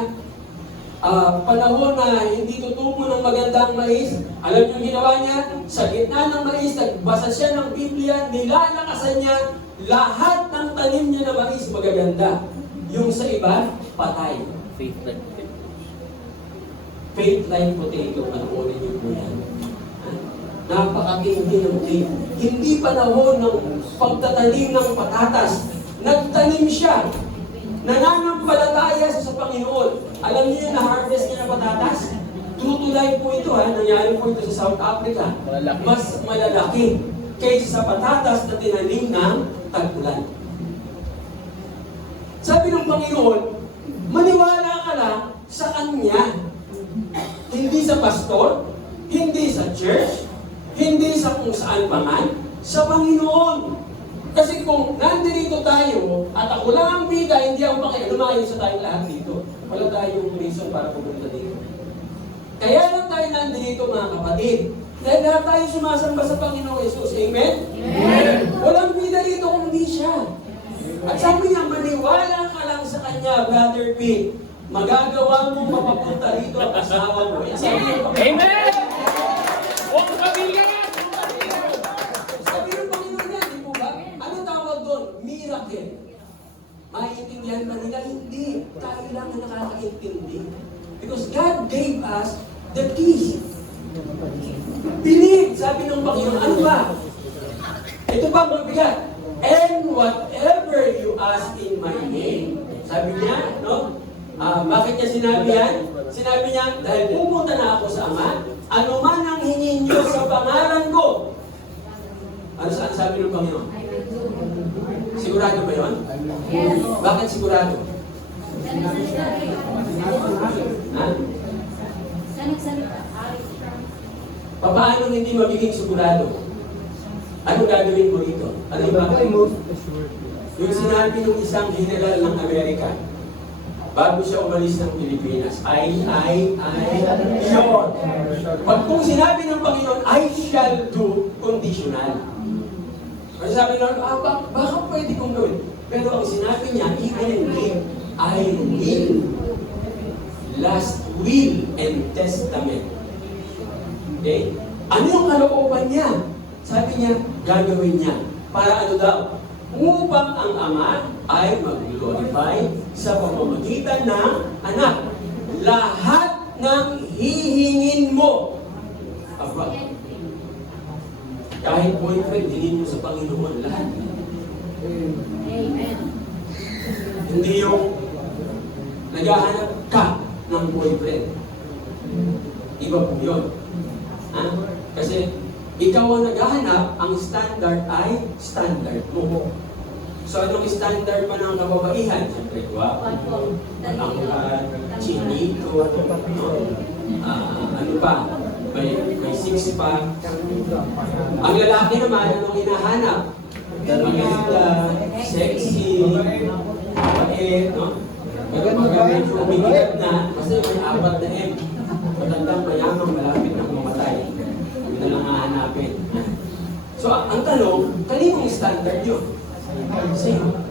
Panahon na hindi tutubo ng magandang mais, alam niyo ginawa niya? Sa gitna ng mais, nagbasa siya ng Biblia, nilalakasan niya lahat ng tanim niya na mais magaganda. Yung sa iba, patay. Faith like it. Faith like potato, panoorin niyo po yan. Napakatindi ng faith. Hindi panahon ng pagtatanim ng patatas. Nagtanim siya. Nananampalataya sa Panginoon. Alam niyo na harvest niya ng patatas? True to life po ito, nangyari po ito sa South Africa. Malalaki. Mas malalaki kaysa sa patatas na tinanim ng tag-ulan. Sabi ng Panginoon, maniwala ka lang sa Kanya. Hindi sa pastor, hindi sa church, hindi sa kung saan pa man, sa Panginoon. Kasi kung nandito tayo at ako lang ang bida, hindi ako lumayo sa tayong lahat dito. Wala tayong reason para pumunta dito. Kaya lang tayo nandito mga kapatid. Dahil lahat tayo sumasamba sa Panginoong Yesus. Amen? Amen. Walang bida dito kung hindi siya. At sabi niya, maniwala ka lang sa Kanya, Brother P. Magagawa mong mapapunta rito ang asawa mo. Yan sabi niya, Amen! Huwag pamilya na! sabi ng Panginoon niya, di po ba? Ano tawag doon? Miracle. Maiintindihan ba nila? Hindi. Tayo lang ang nakakaintindi. Because God gave us the keys. Believe, sabi ng Panginoon. Ano ba? Ito ba ang mabigat? And whatever you ask in my name, sabi niya, no? Bakit niya sinabi yan? Sinabi niya, dahil pupunta na ako sa Ama, ano man ang hingin niyo sa pangalan ko. Ano saan sabi ng Panginoon? Sigurado ba yun? Yes. Bakit sigurado? Ha? Paano hindi magiging sigurado? Anong gagawin mo rito? Ano ba? Yung sinabi ng isang general ng Amerika, bago siya umalis ng Pilipinas, sure. Pag kung sinabi ng Panginoon, I shall do, conditional. Kasi sabi ng baka pwede kong gawin. Pero ang sinabi niya, even in name, I will. Last will and testament. Okay? Ano yung kalooban niya? Sabi niya, gagawin niya. Para ano daw? Upang ang Ama ay mag-glorify sa pamamagitan ng anak. Lahat ng hihingin mo. Aba, kahit boyfriend, hingin mo sa Panginoon lahat. Amen. Hindi yung naghahanap ka ng boyfriend. Iba po yun. Ha? Kasi ikaw ang naghahanap, ang standard ay standard mo. So anong standard pa ng kababaihan? Siyempre, gwapo, malangkat, chinito, ano pa? May six pack. Ang lalaki naman, anong hinahanap? Maganda, sexy, mabait, no? Kapag medyo umigigat na, kasi may 4 na M. Matandang mayamang malapit na mamatay. Hindi na lang hahanapin. So, ang tanong, kaninong standard yun? Sino?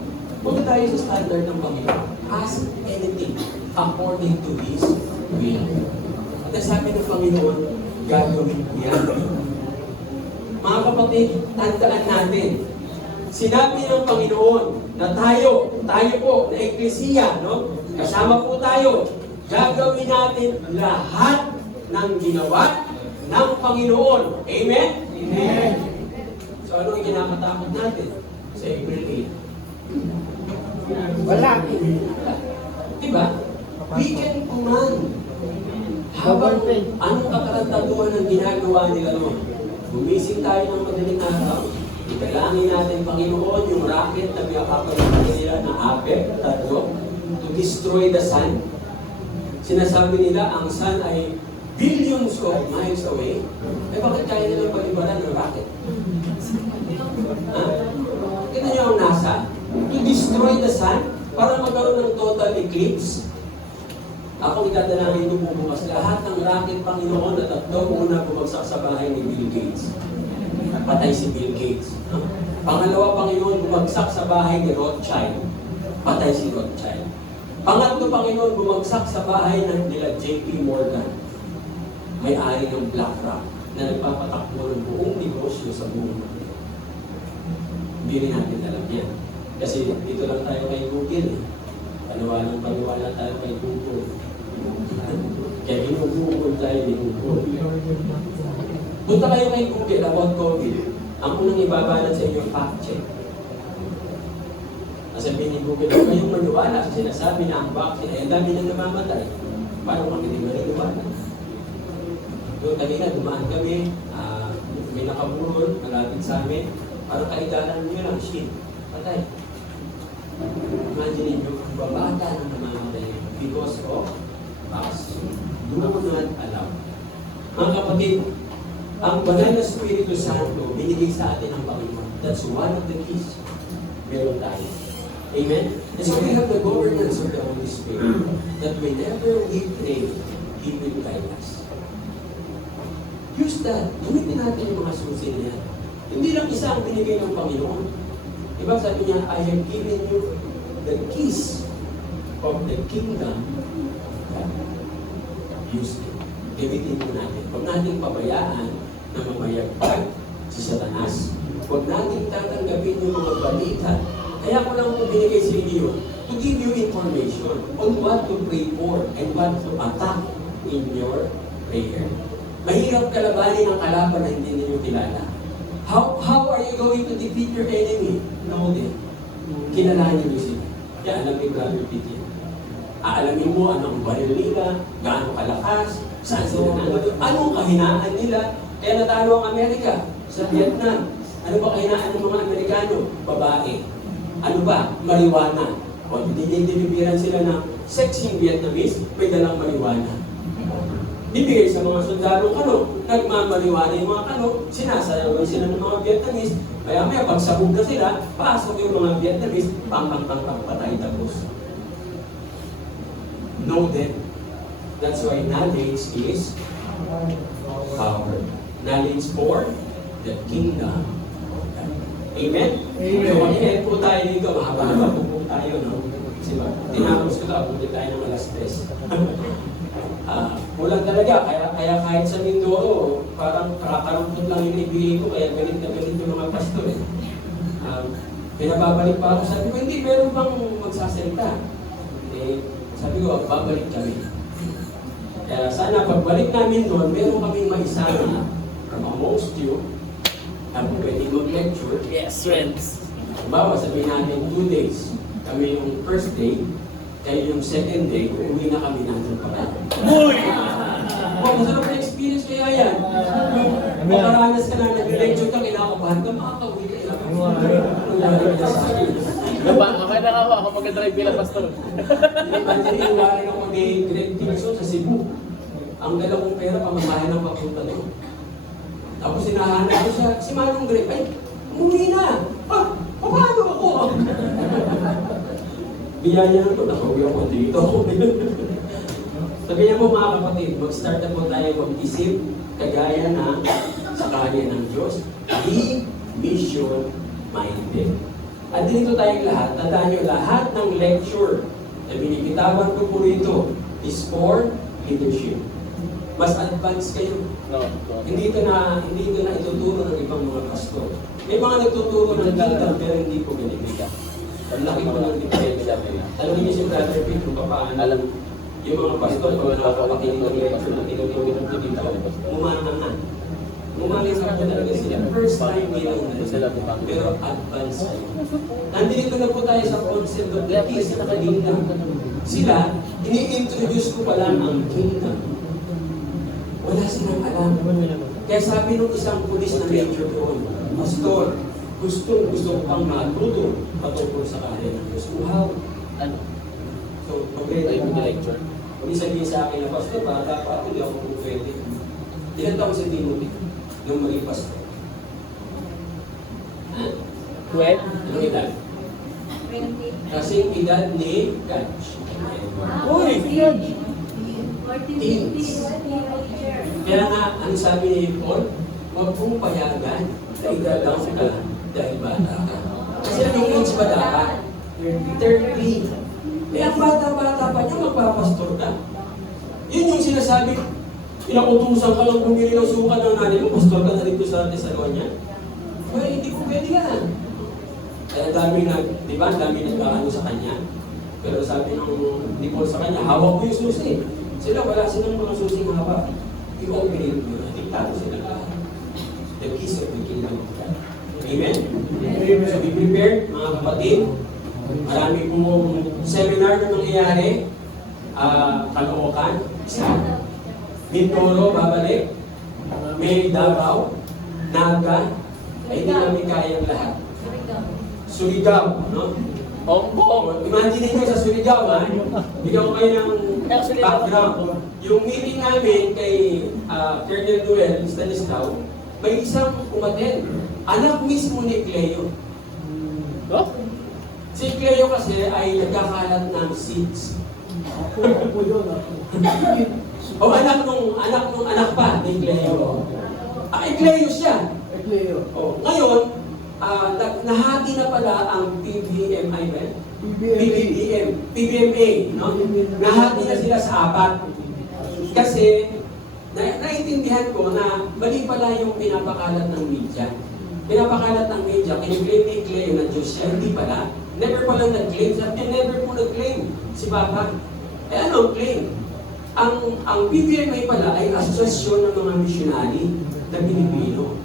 Punta tayo sa standard ng Panginoon. Ask anything according to His will. At sabi ng Panginoon, gagawin ko yan. Mga kapatid, tandaan natin, sinabi ng Panginoon na tayo po, na Eklesiya, no? Kasama po tayo, gagawin natin lahat ng ginawa ng Panginoon. Amen? Amen. So ano yung kinakatakot natin sa April 8? Wala. Diba? We can command. Habang anong katarantaduhan ng ginagawa nila noon? Gumising tayo ng madaling araw. Ikalangin natin, Panginoon, yung rocket na pinapapalitan nila na Apep, tatlo, to destroy the sun. Sinasabi nila, ang sun ay billions of miles away. Eh bakit kaya nilang palibaran ng rocket? Ha? Kita niyo ang NASA? To destroy the sun para magkaroon ng total eclipse. Ako itadalangin ko po bukas lahat ng racket Panginoon at tatlo una bumagsak sa bahay ni Bill Gates. Patay si Bill Gates. Pangalawa, Panginoon, bumagsak sa bahay ni Rothschild. Patay si Rothschild. Pangatlo, Panginoon, bumagsak sa bahay ng nila J.P. Morgan. May-ari ng BlackRock na nagpapatakbo ng buong negosyo sa buong mundo. Hindi rin natin alam yan. Kasi dito lang tayo kay Google. Paniwala tayo kay Google. Kaya ginugugol tayo ni Google. Punta kayo kay Google about COVID. Ang unang ibabalat sa inyo, fact check. Nasabihin ni Google, huwag kayong maniwala sa sinasabi na ang vaccine ay ang dami na namamatay. Paano kami din maniwala? Doon kanina, dumaan kami, may nakaburol, malapit sa amin, parang kaidanan nyo lang, shit, patay. Imagine nyo, babata na namamatay because of vaccine. Do not allow. Mga kapatid, ang banal na Espiritu Santo, binigay sa atin ang Panginoon. That's one of the keys. Meron tayo. Amen? And so we have the governance of the Holy Spirit that whenever we pray, He will guide us. Use that. Gamitin natin yung mga susi niya. Hindi lang isa ang binigay ng Panginoon. Diba sabi niya, I have given you the keys of the kingdom. Use it. Gamitin mo natin. Huwag natin pabayaan na mamayagpag si Satanas. Huwag natin tatanggapin yung mga balita. Kaya ko lang po binigay sa inyo to give you information on what to pray for and what to attack in your prayer. Mahirap kalabanin ang kalaban na hindi ninyo kilala. How are you going to defeat your enemy? Know them. Kilalanin niyo sila. Kaya alam ni Brother Peter. Aalamin mo anong baril nila, gaano kalakas, saan sila nandun, anong kahinaan nila. Kaya natalo ang Amerika sa Vietnam. Ano ba kahinaan ng mga Amerikano? Babae. Ano ba? Marijuana. O dinibiran sila ng sexing Vietnamese, may dalang marijuana. Bibigay sa mga sundalong kano, nagmamariwana yung mga kano, sinasayawan sila ng mga Vietnamese, kaya may pagsabog na sila, pasok yung mga Vietnamese, patay tapos. Know them. That's why knowledge is power. Knowledge for the kingdom. Amen? Amen. So, mag-inet po tayo dito, mahaba-haba po tayo, no? Kasi ba, tinapos ko ito, abutin tayo ng alas 3. Kulang talaga, kaya kahit sa Mindoro, parang kakarampot lang yung ibigay ko, kaya galit na galit yung mga pastor. Pinababalik pa ako, sabi ko, hindi, meron bang magsasalita? Sabi ko, babalik kami. Kaya sana pagbalik namin doon, meron kaming maisama from amongst you, na pwede mag-lecture. Yes, friends. Bawa, sabihin natin 2 days. Kami yung first day, kaya yung second day, uuwi na kami natin pa. Uy! Masarap na experience kaya yan. Makaranas ka na, nag-lecture ka, kinakabahan ka, makakauwi ka. Kamay na ako mag-drive bilang pastor. Imagine, iwari ako mag-Greg Dixon sa Cebu. Ang dala kong pera, pamamahay ng papunta doon. Tapos sinahanap ko siya, si Manong Greg, ay, umuwi na! Paano ako? Biyaya na ito, nakauwi ako dito. Sabi niya po mga kapatid, mag-start na po tayo mag-isip, kagaya na sa kanya ng Diyos, be mission-minded. At dito tayong lahat, tandaan nyo, lahat ng lecture na binibitawan ko po rito is for leadership. Mas advanced kayo. No. Hindi ito na ituturo ng ibang mga pastor. May mga nagtuturo ng kingdom pero hindi po ganito. Ang laki po ng diferensya. Alam niyo si Brother Pete kung paano Alam. yung mga pastor kung nakakapakinig ng lecture na tinuturo ko dito, umanangan. Umalis ako talaga sila. First time nilang pero advanced kayo. Nandito na po tayo sa concept of the peace na kingdom. Sila, ini-introduce ko pa lang ang kingdom. Wala silang alam. Kaya sabi nung isang pulis na major doon, Pastor, gusto ko pang matuto patungkol sa kanya ng Diyos. Wow! Ano? So, pag-ready Ay, mag-lecture. Kung sabihin sa akin na, Pastor, bata pa ako, di ako kung pwede. Ilan taon si Timothy nung maging pastor? Ha? 12? Anong edad? 20. Kasing edad ni God. Uy! teens. Kaya nga, ang sabi ni Paul, huwag mong payagan na idadaw ka dahil bata ka. Kasi anong age ba dapat? 30. Eh, ang bata-bata pa niya, magpapastor ka. Yun yung sinasabi, pinakutusan ka lang bumili ng suka ng nanay mo, pastor ka na dito sa Thessalonia. Well, hindi ko pwede yan. Kaya dami na, di ba, dami nagkaano sa kanya. Pero sabi ng ni Paul sa kanya, hawak mo yung susi. Sila, wala silang mga susing hawak. I-operate mo, diktado sila lahat. The keys of the kingdom of God. Amen? So be prepared, mga kapatid. Marami pong seminar na nangyayari. Caloocan, isa. Mindoro, babalik. May Davao, Naga. Ay, hindi namin kayang lahat. Surigao, no? Hong Kong. Imagine nyo sa Surigao, ha? Bigyan ko kayo ng background. Yung meeting namin kay Colonel Noel Stanislao, may isang umaten. Anak mismo ni Cleo. Oh? Si Cleo kasi ay nagkakalat ng seeds. O anak nung anak pa ni Cleo. Ay, Cleo siya. O, ngayon, nahati na pala ang PBMI ba? PBMA, no? Nahati na sila sa 4. Kasi, naintindihan ko na mali pala yung pinapakalat ng media. Pinapakalat ng media, kiniklaim ni Cleo na Diyos siya, hindi pala. Never palang nag-claim, never po nag-claim si Papa. Eh ano ang claim? Ang PBMA pala ay asosasyon ng mga missionary na Pilipino.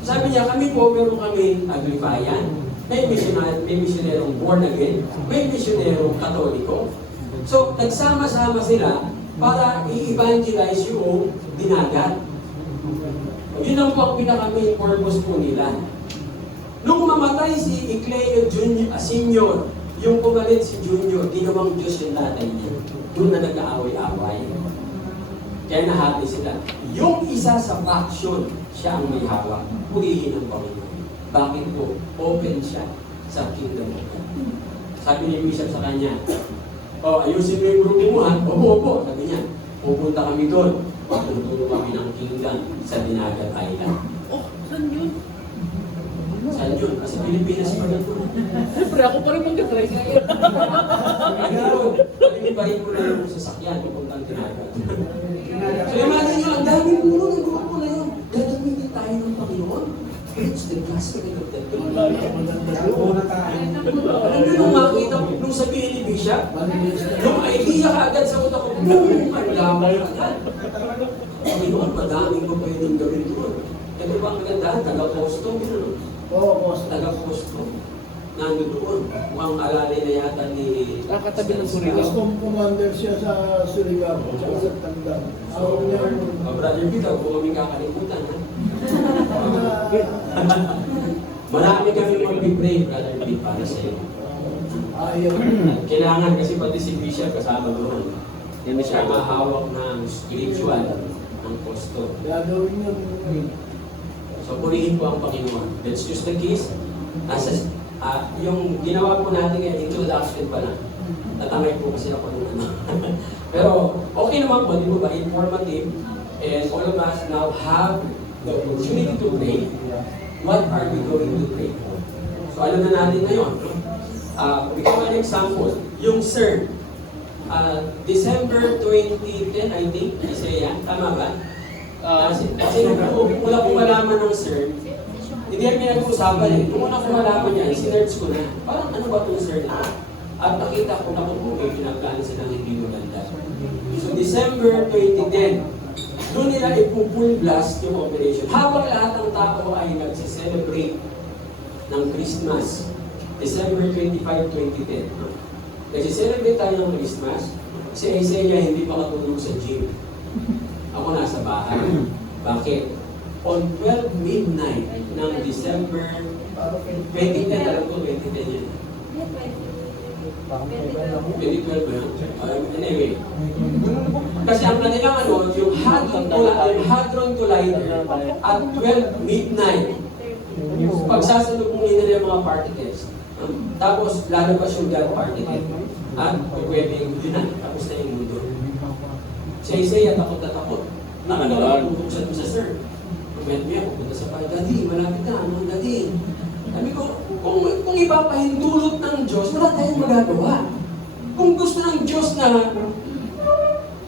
Sabi niya, kami po, meron kami Agripayan, may missionerong born again, may missionerong Katoliko. So, nagsama-sama sila para i-evangelize yung dinagat. Yun ang po ang pinaka-main purpose po nila. Nung mamatay si Cleo Senior, yung pumalit si Junior, ginawang Diyos yung tatay niya. Doon na nag-aaway-away. Kaya nahati sila. Yung isa sa faction, siya ang may hawak. Purihin ang Panginoon. Bakit po? Open siya sa kingdom of God. Sabi ni Bishop sa kanya, ayusin mo yung grupo mo ha? Opo. Sabi niya, pupunta kami doon. Tutulong kami ng kingdom sa Dinagat Island. Oh, saan yun? Saan yun? Kasi Pilipinas pa rin po. Siyempre, ako pa rin mag-drive. Ngayon, paliparin ko na yung sasakyan papuntang Dinagat. So imagine nyo, ang daming puno ng grupo na yun. Gagamitin tayo ng Panginoon. Preach the gospel of the kingdom. Alam nyo nung makita ko, nung sabihin ni Bishop, yung idea kaagad sa utak ko, boom! Ang lamay agad. Panginoon, madaming ko pwedeng gawin doon. Ito ba ang magandaan? Taga-posto? Taga-posto. Nandun doon. Mukhang alalay na yata ni... Nakatabi ng Surigao. Custom commander siya sa Surigao, tsaka sa Tandang. Brother Peter, kung kami kakalimutan, ha? Marami kami mag-pray, Brother Peter, para sa iyo. Ayaw. Kailangan kasi pati si Bishop kasama doon. Hindi siya mahawak ng spiritual ng posto. Gagawin yun. So, purihin po ang Panginoon. Let's use the keys. Yung ginawa po natin ngayon, introduction pa lang. Natamay po kasi ako ng ano. Pero, okay naman po, di ba ba? Informative. And all of us now have the opportunity to pray. What are we going to pray for? So, alam na natin ngayon. Ikaw an example. Yung CERN, December 2010, I think, Isaiah, tama ba? Kasi mula kung malaman ng CERN, hindi yan pinag-uusapan eh. Nung una kung malaman niya, sinerch ko na, parang ano ba itong CERN na? At nakita ko na kung may pinagkaan silang hindi maganda. So December 2010, doon nila ipupull blast yung operation. Habang lahat ng tao ay nagse-celebrate ng Christmas, December 25, 2010. Nagse-celebrate tayo ng Christmas, si Isaiah hindi makatulog sa gym. Ako nasa bahay. Bakit? On 12 midnight ng December 2010, alam ko 2010 yan. 2012 ba yan? Anyway. Kasi ang kanilang yung Hadron Collider at 12 midnight, pagsasalubungin nila yung mga particles. Tapos lalabas yung God particle. At pwedeng yun na, tapos na yung mundo. Si Isaiah takot na takot. Nakagalang pupunta sa sir. Comment niya, pupunta sa bahay, Daddy, malapit na, ano, Daddy? Sabi ko, kung ipapahintulot ng Diyos, wala tayong magagawa. Kung gusto ng Diyos na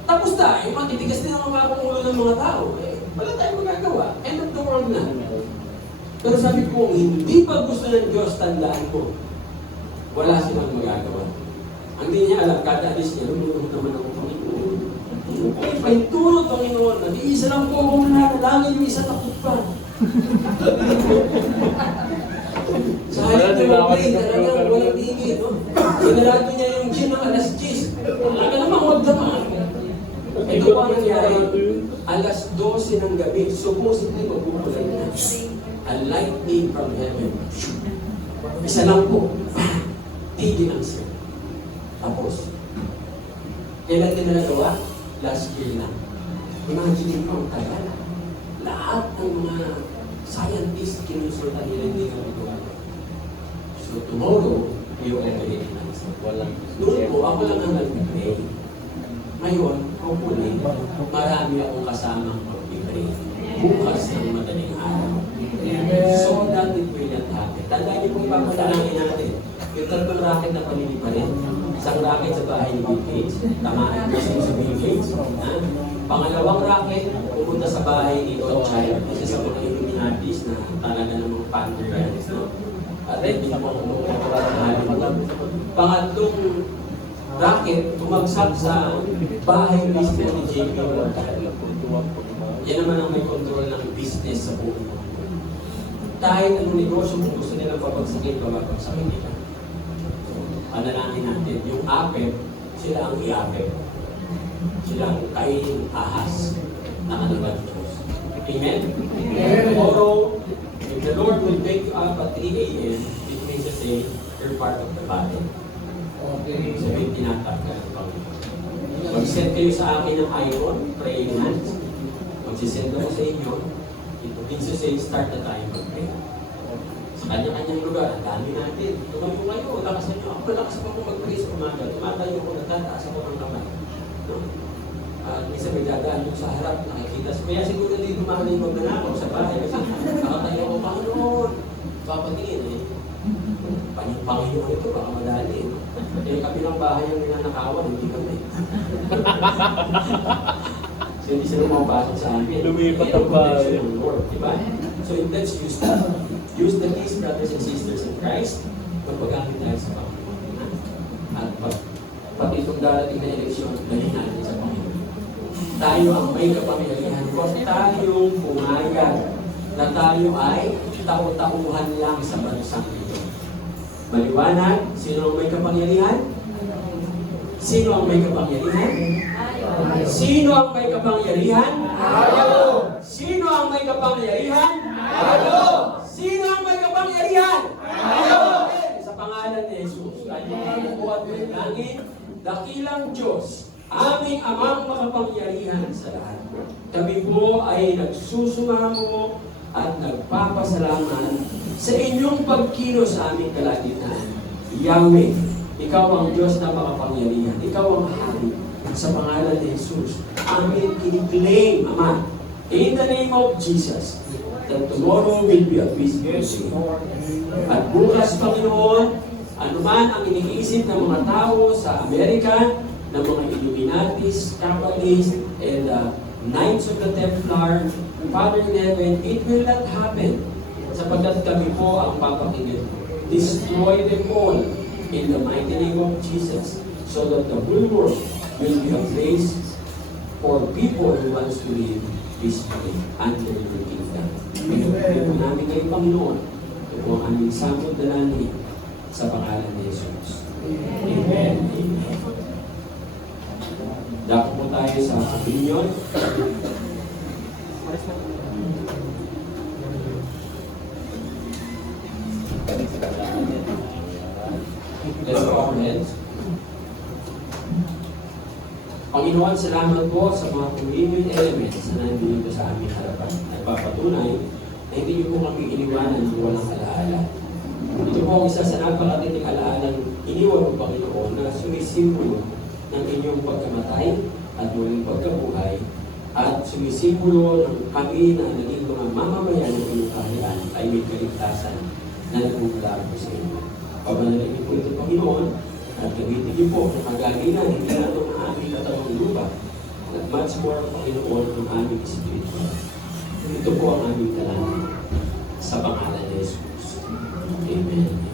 tapos tayo, matitigas din ang mga ulo ng mga tao, wala tayong magagawa. End of the world na. Pero sabi ko, kung hindi pa gusto ng Diyos, tandaan ko, wala silang magagawa. Ang di niya alam, kada alis niya, lumulong naman ako, Panginoon. Kung ipahintulot, Panginoon, nag-iisa lang po akong nanalangin, yung isa takot pa. Sa halip na mag-pray, talagang walang tingin, no? Sinarado niya yung gym ng alas 10. Talaga naman, huwag naman. Ito pa nangyari, alas 12 ng gabi, supposedly magbubulan na. A lightning from heaven. Isa lang po, tigil ang sir. Tapos, kailan din nagawa? Last year lang. Imagine mo ang tagal. Lahat ng mga scientists kinusulta nila hindi ka magawa. So tomorrow, you operate na. Noon po, ako lang ang nag-pray. Ngayon, hopefully, marami akong kasamang mag-pray. Bukas ng madaling araw. So that it will not happen. Tandaan niyo kung ipapatalangin natin. Yung tatlong racket na panini pa rin. Isang racket sa bahay ni Bill Gates. Tamaan kasi si Bill Gates. Pangalawang racket, pupunta sa bahay ni Rothschild. Kasi sa mga Illuminatis na talaga namang pander-lands. At hindi na po pangatlong racket, tumagsak sa bahay mismo ni J.P. Morgan. Yan naman ang may control ng business sa buong mundo. Kahit anong negosyo, kung gusto nilang papagsakin, papagsakin nila. Panalangin natin, yung apep, sila ang iapep. Sila ang kainin ahas na kanilang Diyos. Amen? Tomorrow, if the Lord will wake you up at 3 a.m., it means to say, you're part of the body. Sabihin, tinatap ka ng Panginoon. Mag-send kayo sa akin ng iron, praying hands. Mag-send ako sa inyo. It means to say, start the time of prayer. Sa kanya-kanyang lugar, ang dami natin. Tumayo kayo, lakasan nyo. Ako malakas ako mag-pray sa umaga. Tumatayo ako, natataas ako ng kamay. No? Minsan may dadaan yung sa harap, nakikita. Kaya siguro dito mahalin magnanakaw sa bahay. Kasi nakatayo ako, Panginoon. Papatingin eh. Panginoon ito, baka madali. Eh, kabilang bahay ang ninanakawan, hindi kami. So, hindi sila mapapasok sa amin. Lumipat ang bahay. Diba? So, let's use that. Use the peace, brothers and sisters in Christ, magpagamit tayo sa Panginoon. At pati itong darating na eleksyon, dalhin natin sa Panginoon. Tayo ang may kapangyarihan. Huwag tayong pumayag na tayo ay tao-tauhan lang sa bansang ito. Maliwanag, sino ang may kapangyarihan? Sino ang may kapangyarihan? Sino ang may kapangyarihan? Sino ang may kapangyarihan? Sino ang may kapangyarihan? Sa pangalan ni Jesus, tayo buhat ng langit, dakilang Diyos, aming amang makapangyarihan sa lahat. Kami po ay nagsusumamo at nagpapasalamat sa inyong pagkilos sa aming kalagitnaan. Yahweh, ikaw ang Diyos na makapangyarihan. Ikaw ang hari. Sa pangalan ni Jesus, amin kiniklaim, Ama, in the name of Jesus, that tomorrow will be a peaceful day. At bukas, Panginoon, anuman ang iniisip ng mga tao sa Amerika, ng mga Illuminatis, Kabbalists, and Knights of the Templar, Father in heaven, it will not happen. Sapagkat kami po ang papakinggan. Destroy them all in the mighty name of Jesus, so that the whole world will be a place for people who wants to live peacefully under your kingdom. Pinupili po namin kayo, Panginoon. Ito po ang aming samod dalangin sa pangalan ni Jesus. Amen. Amen. Dako po tayo sa opinion. Let's go our hands. Panginoon, salamat po sa mga communion elements na nandito sa aming harapan. Nagpapatunay na hindi niyo po kami iniwanan kung walang alaala. Ito po ang isa sa napakatiting alaalang iniwan mo, Panginoon, na sumisimbolo ng inyong pagkamatay at muling pagkabuhay at sumisimbolo ng kami na naging mga mamamayan ng iyong kaharian ay may kaligtasan na nagmumula po sa inyo. Pabanalagin niyo po ito, Panginoon, at gamitin niyo po ng kagalingan, hindi lang ng aming katawang lupa, at much more, Panginoon, ng aming Espiritu. Ito po ang aming dalangin sa pangalan ni Jesus. Amen.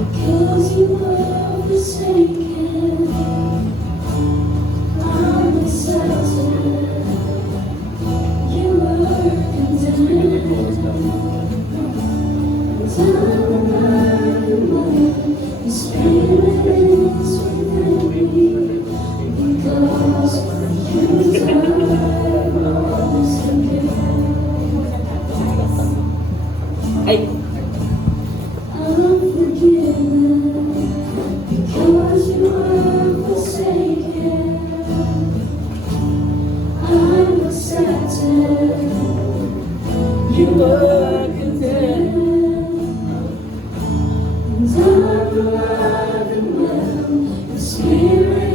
Because you were forsaken, I'm accepted. You were condemned. Your spirit is within me. Because you died once again. I'm forgiven because you were forsaken. I'm accepted. You were condemned. And I'm alive and well. Your spirit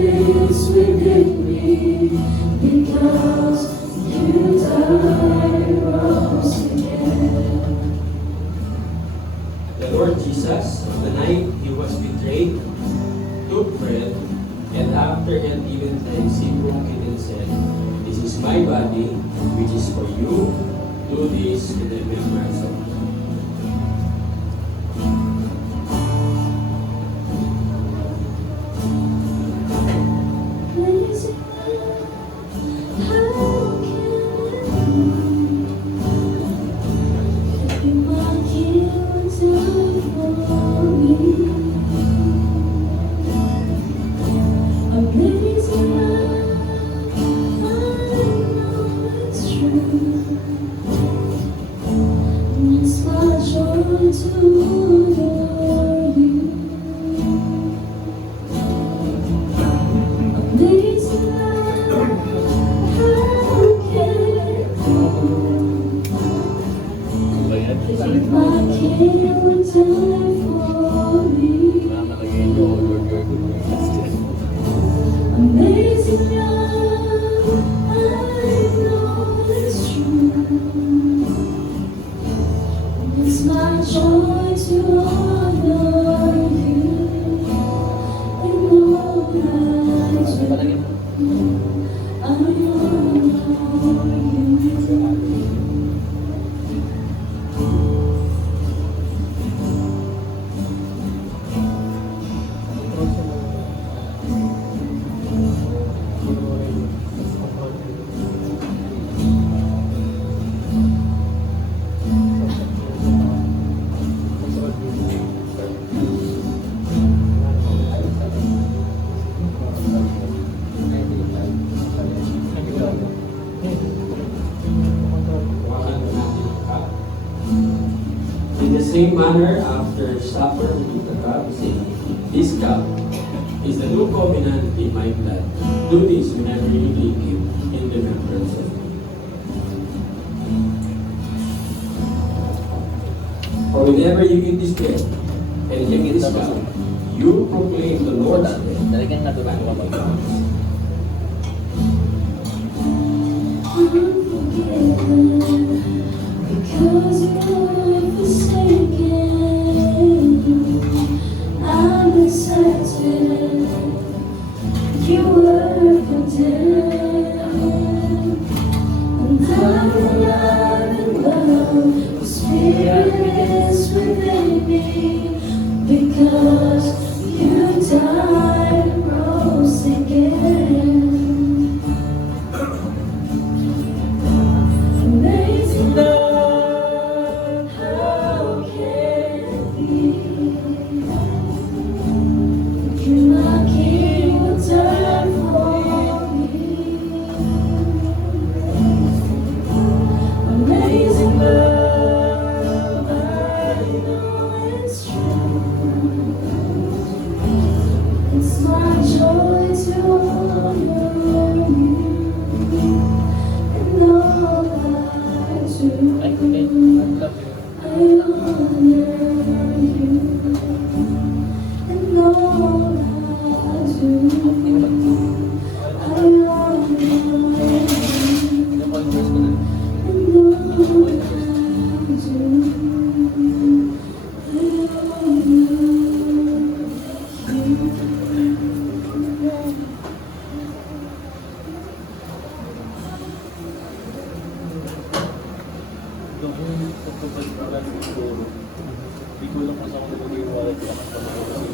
is within me because you died and rose again. The Lord Jesus, on the night he was betrayed, took bread, and after he had given thanks, he broke it and said, "This is my body, which is for you. Do this in remembrance of me." Amazing love, I know it's true. It's my joy to honor you in all I do. I honor you. In the same manner, after supper, he took the cup, saying, "This cup is the new covenant in my blood. Do this whenever you drink it in remembrance of me." For whenever you eat this bread and drink this cup, you proclaim the Lord's death. Talagang natutuwa mag Because you were forsaken, I'm accepted. You were condemned, and I'm alive and well. The Spirit is within me because you died and rose again. Amazing love, how can it be? You, my King, will die for me. Amazing love, I Ay, okay. I love you. I honor you and all I do. I honor you Na-converse ko na. and all I do. Doon yung pagpapaliparan siguro. Hindi ko lang kasi ako nagagawa ito ang pamamasin.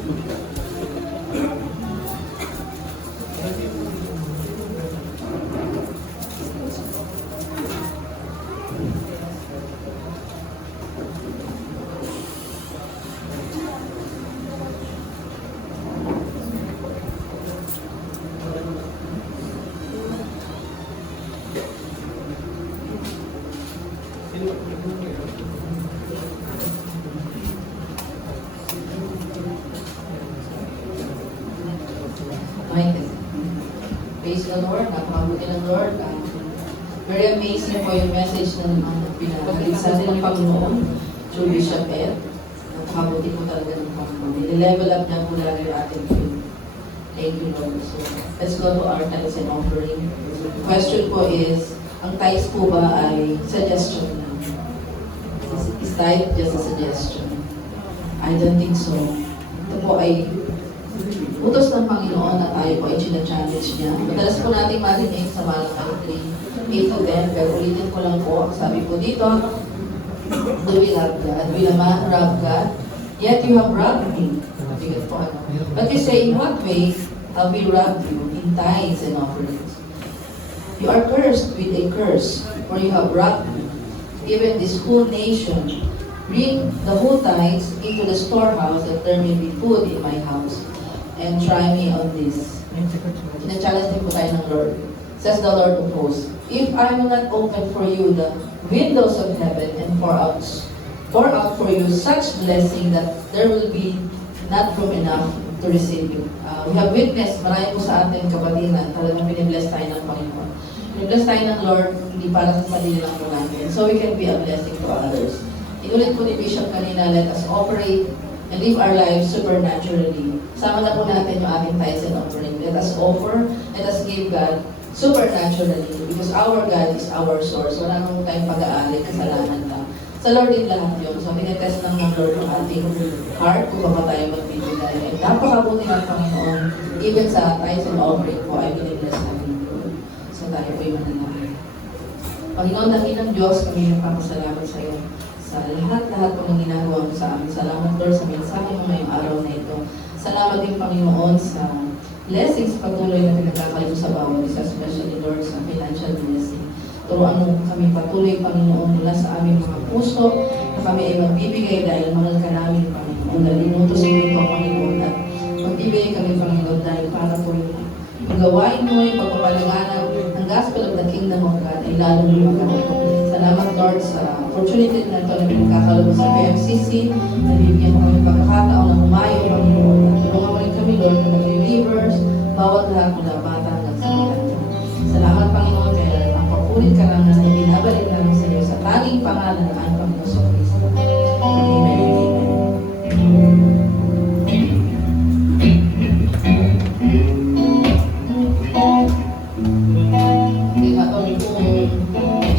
Michael. Praise the Lord, napakabuti ng Lord. Very amazing po yung message na pinagalit sa atin ng Panginoon through Bishop Ed. Napakabuti po talaga ng Panginoon. Nile-level up niya po lagi yung ating faith. Thank you, Lord. So, let's go to our tithes and offering. The question po is, ang tithes po ba ay suggestion lang? Is tithe just a suggestion? I don't think so. Ito po ay utos ng Panginoon na tayo po ay china-challenge niya. Madalas po natin marinig sa Malachi 3:8-10, pero ulitin ko lang po, ang sabi po dito, do we love God? Will a man rob God? Yet you have robbed me. Bigat po ano. But you say, in what way have we robbed you? In tithes and offerings. You are cursed with a curse, for you have robbed me. Even this whole nation, bring the whole tithes into the storehouse, that there may be food in my house. And try me on this. Ina-challenge din po tayo ng Lord. Says the Lord of hosts, if I will not open for you the windows of heaven and pour out for you such blessing that there will be not room enough to receive you. We have witnessed, marami po sa atin kapatinan, talagang binibless tayo ng Panginoon. Binibless tayo ng Lord, hindi para sa sarili lang po natin. So we can be a blessing to others. Inulit po ni Bishop kanina, let us operate and live our lives supernaturally. Sama na po natin yung ating tithes and offering. Let us offer, let us give God supernaturally because our God is our source. Wala nang tayong pag-aari, kasalanan lang. Sa Lord din lahat yun. So, tinetest lang ng Lord yung ating heart kung ba tayo magbibigay. And napakabuti ng Panginoon, even sa tithes and offering po ay binibless natin po. So, tayo po yung mananapin. Panginoon, dakilang Diyos, kami nagpapasalamat sa iyo sa lahat-lahat po ng ginagawa mo sa amin. Salamat, Lord, sa mensahe mo ngayong araw na ito. Salamat din, Panginoon, sa blessings patuloy na pinagkakalit sa bawat isa, especially, Lord, sa financial blessing. Turuan mo kami patuloy, Panginoon, mula sa aming mga puso na kami ay magbibigay dahil mahal ka namin, Panginoon. Dahil inutos mo ito, Panginoon, at magbibigay kami, Panginoon, dahil para po yung gawain mo, yung pagpapalaganap ng gospel of the kingdom of God ay lalong lumaganap. Salamat, Lord, sa opportunity na ito na pinagkakaroon sa PMCC. Nabibigyan mo kami pagkakataon na humayo, Panginoon. At tulungan mo rin kami, Lord, na believers, bawat lahat mula bata hanggang sa mga. Salamat, Panginoon, kaya ang papulit ka lang na binabalik namin sa iyo sa tanging pangalan ng ang Panginoon sa Kristo. Amen.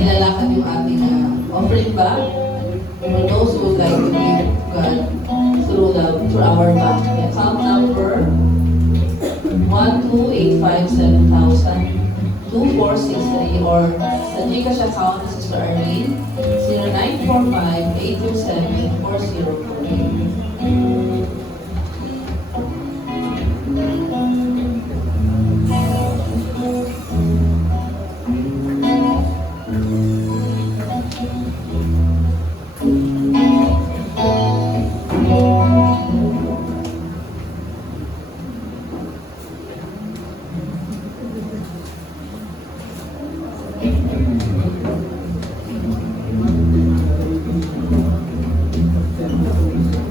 Nilalakad yung ating offering bag. For those who would like to give God through our bag. Account number 12857,2463 or sa Gcash account ni Sister Arlene 0945-827-404.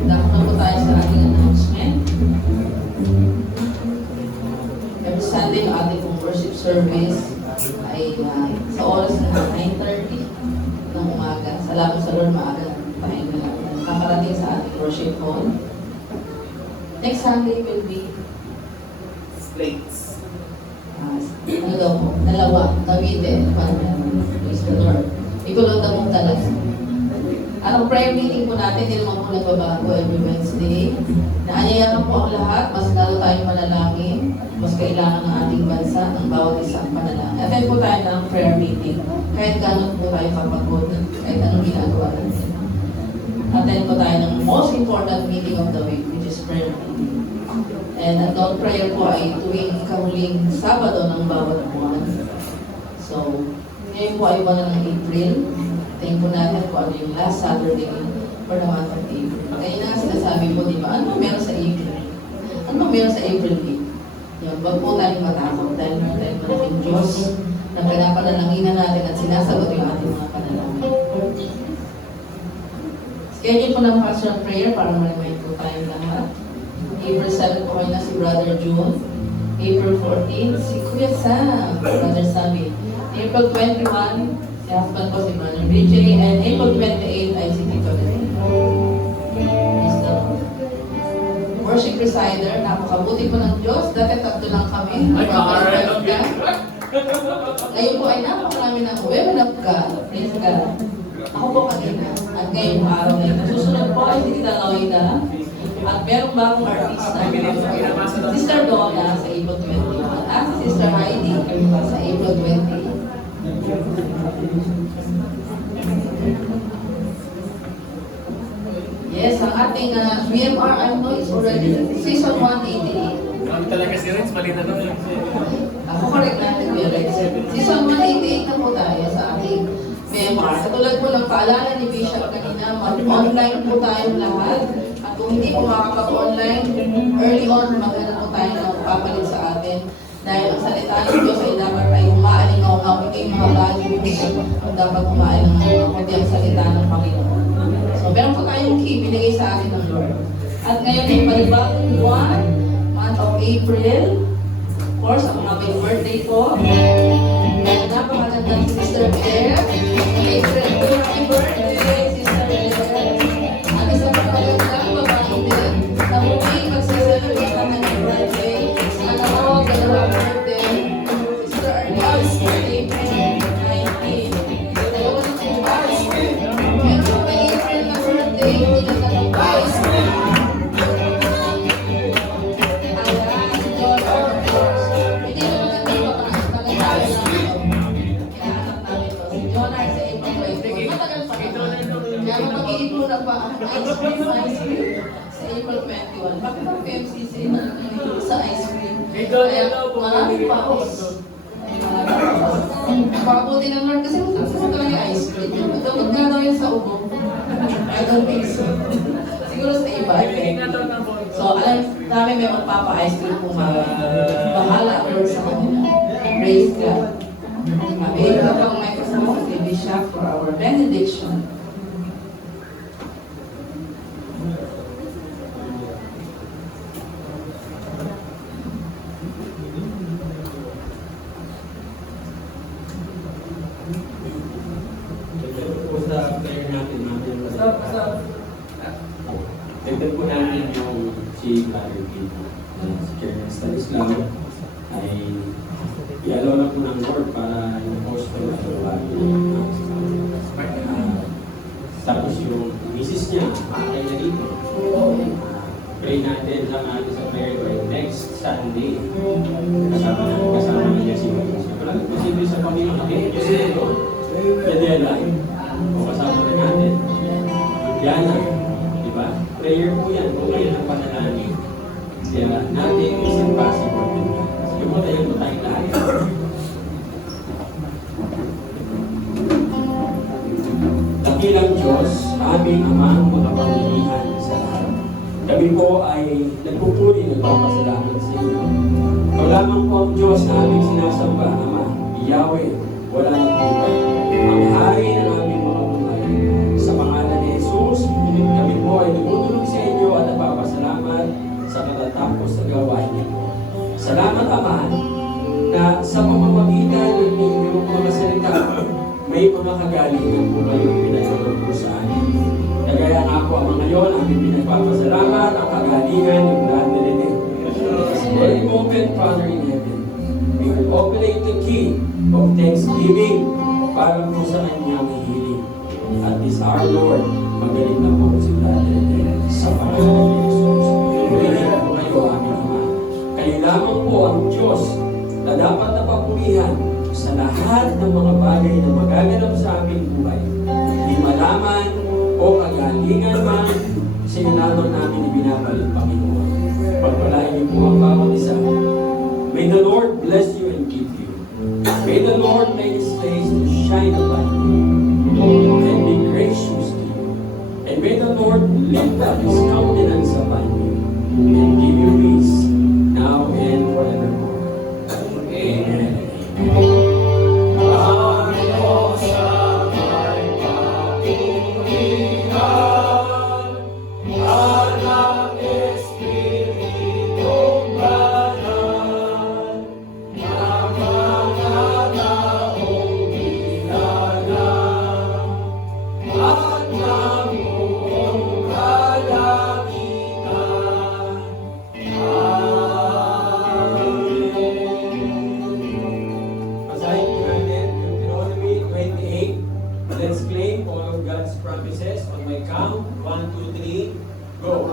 Nakapag po tayo sa ating announcement. Every Sunday, yung ating worship service ay sa oras na 9:30 ng umaga. salamat sa Lord, maaga tayo nakakarating sa ating worship hall. Next Sunday will be Slates. ano daw po, dalawa, Cavite, praise the Lord. Ikulong damong talaga. Anong prayer meeting po natin, hindi naman po nagbabago every Wednesday. Naanyayahan po ang lahat, mas lalo tayong manalangin, mas kailangan ng ating bansa, ng bawat isang panalangin. Attend po tayo ng prayer meeting, kahit gano'n po tayo kapagod, kahit anong ginagawa natin. Attend po tayo ng most important meeting of the week, which is prayer meeting. And ang dawn prayer po ay tuwing ikahuling Sabado ng bawat buwan. So, ngayon po ay buwan ng April. Tingin po natin kung ano yung last Saturday for the month of April. Kaya nga sinasabi po, di ba, ano meron sa April? Ano meron sa April 8? Yun, wag po tayong matakot dahil meron tayong malaking Diyos na pinapanalanginan natin at sinasagot yung ating mga panalangin. Schedule po ng pastoral prayer para ma-remind po tayong lahat. April 7 po kayo na si Brother June. April 14, si Kuya Sam, Brother Sammy. April 21, si husband ko si Brother BJ. And April 28 ay si Tito Lene. Praise the Lord. Worship presider, napakabuti po ng Diyos. Dati tatlo lang kami. Ay, kakaroon ng Ngayon po ay napakarami ng women of God. Praise God. Ako po kanina. At ngayong araw na ito. Susunod po ay si Tita Loida. At merong bagong artista. Sister Donna sa April 21. At si Sister Heidi sa April 20. Yes, ang ating VMR, I know it's already season 188. Kami talaga si Renz, mali na naman. Ako correct natin, Kuya Rex. Season 188 na po tayo sa ating VMR. Katulad po ng paalala ni Bishop kanina, online po tayong lahat. At kung hindi po makakap-online, early on, maganda po tayo na papalit sa atin. Dahil ang salita ng Diyos ay dapat ay umaalingaw-ngaw, hindi mga values. Dapat umaalingaw-ngaw, kundi ang salita ng Panginoon. So, meron po tayong key binigay sa atin ng Lord. At ngayon ay panibagong buwan, month of April. Of course, ang happy birthday po. And napakagandang si Sister Claire. April, happy birthday, Sister Claire. At isang napakagandang babae din na muling magsasalamat ang kanyang birthday. Sana ako, dalawang birthday. Sister Arnaz, April 19. Dalawa na si Bars. Meron po may April na birthday, hindi na tatapos. Sa April 21. Bakit ang PMCC na sa ice cream? Kaya maraming paos. Papabuti ng Lord kasi mataas na talaga yung ice cream. Magdamot nga daw yun sa ubo. I don't think so. Siguro sa iba. So alam namin may magpapa-ice cream kung bahala Lord sa kanila. Praise God. Mabigyan na pang microphone si Bishop for our benediction. Dagdag po natin yung si Brother Pino, si Colonel Stanislao, ay i-allow na po ng Lord para yung host ko na tapos yung misis niya, makakay na dito. Pray natin lang natin sa prayer ko next Sunday. Kasama niya si Misis. Walang posible sa Panginoon. Kasi ito, pwede lang. O kasama na natin. Yan na. Diba? Prayer po yan. Kung kayo ng panalangin. Kaya natin is impossible. Sige mo, tayo mo tayong lahat. Dakilang Diyos, aming amang mga pamilihan sa lahat. Kami po ay nagpupuri, nagpapasalamat sa inyo. Ikaw lamang po ang Diyos na aming sinasamba, Ama, Yahweh, wala nang iba. Ang hari ng aming mga buhay. Sa pangalan ni Jesus, kami po ay nagtutulog sa inyo at nagpapasalamat sa katatapos na gawain niyo. Salamat, Ama, na sa pamamagitan ng inyong mga salita, may mga kagalingan po kayong pinagsasabi. our Lord, magaling na po si Brother Ed sa pangalan ni Jesus. Purihin po kayo, aming Ama. Kayo lamang po ang Diyos na dapat napapurihan sa lahat ng mga bagay na magaganap sa aming buhay. Di malaman o kagalingan man, sa iyo lamang namin ibinabalik, Panginoon. Pagpalain niyo po ang bawat isa. May the Lord bless you and keep you. May the Lord make His face to shine upon you and be gracious to you. And may the Lord lift up His countenance upon you and give you peace now and forevermore. Amen. Basahin po natin Deuteronomy 28. Let's claim all of God's promises on my count. 1, 2, 3, go.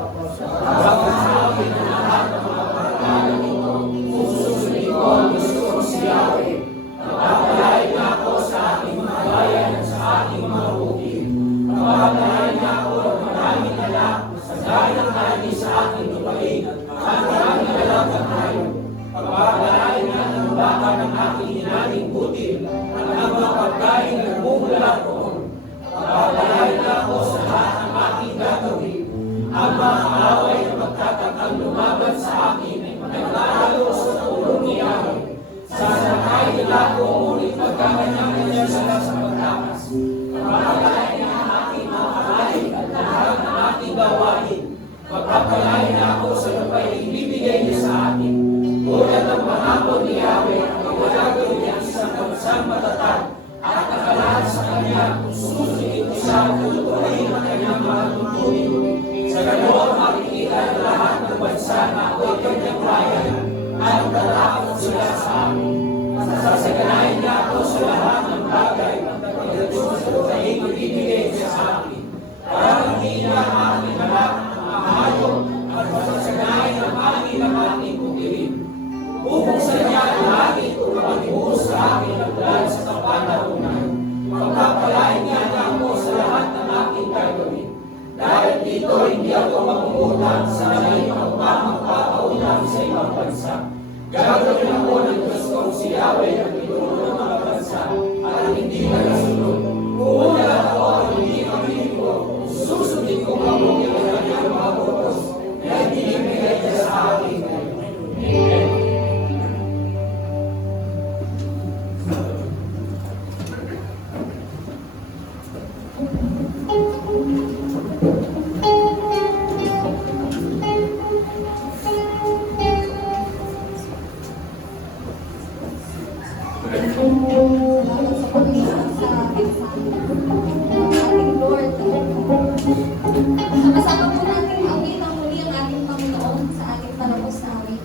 Sama-sama po natin awit ang muli ang ating Panginoon sa ating palabos na awit.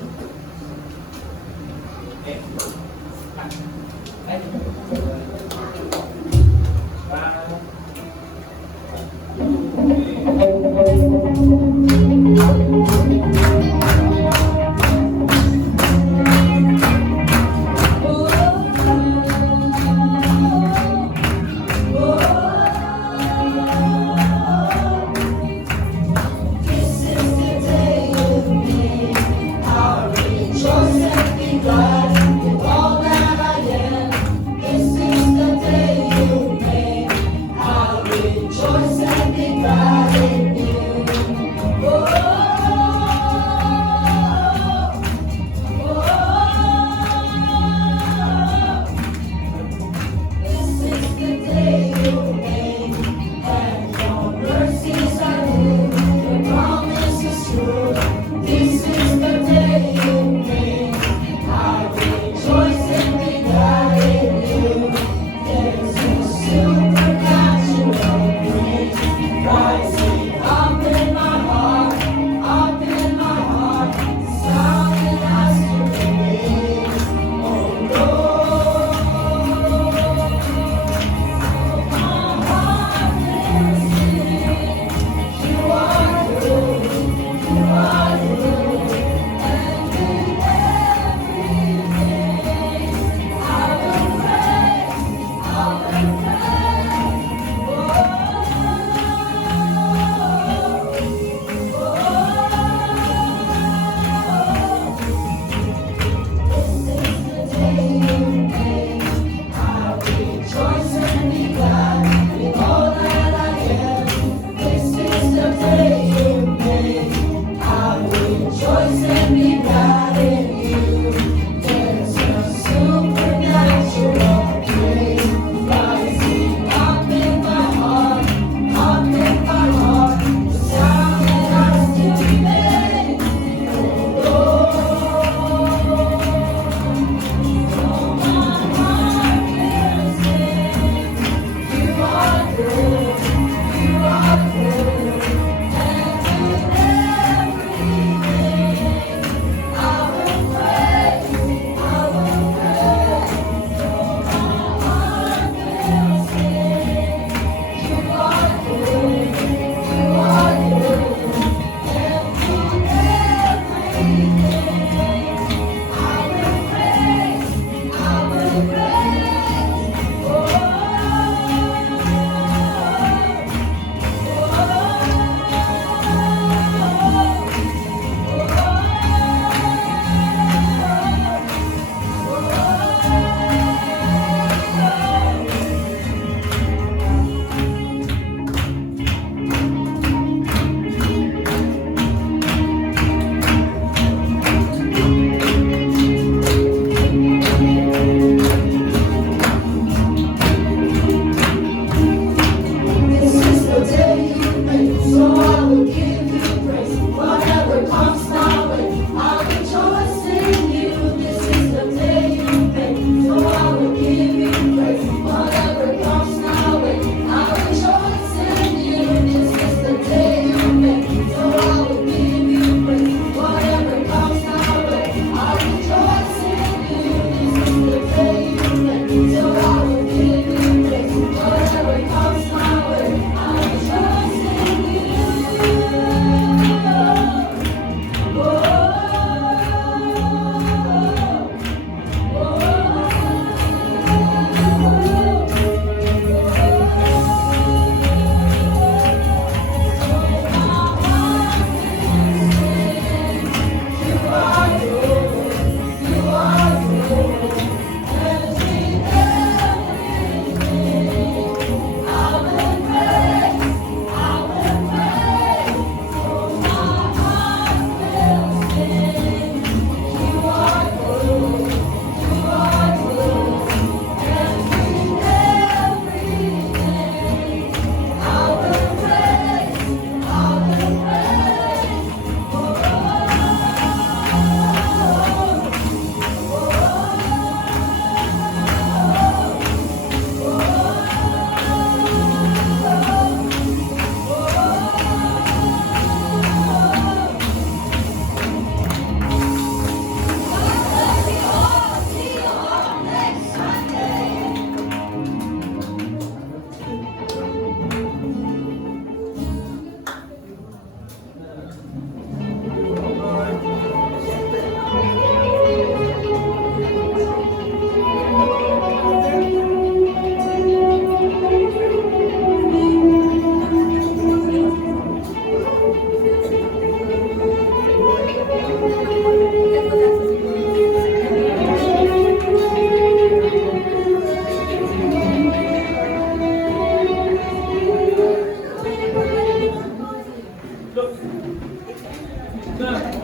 na.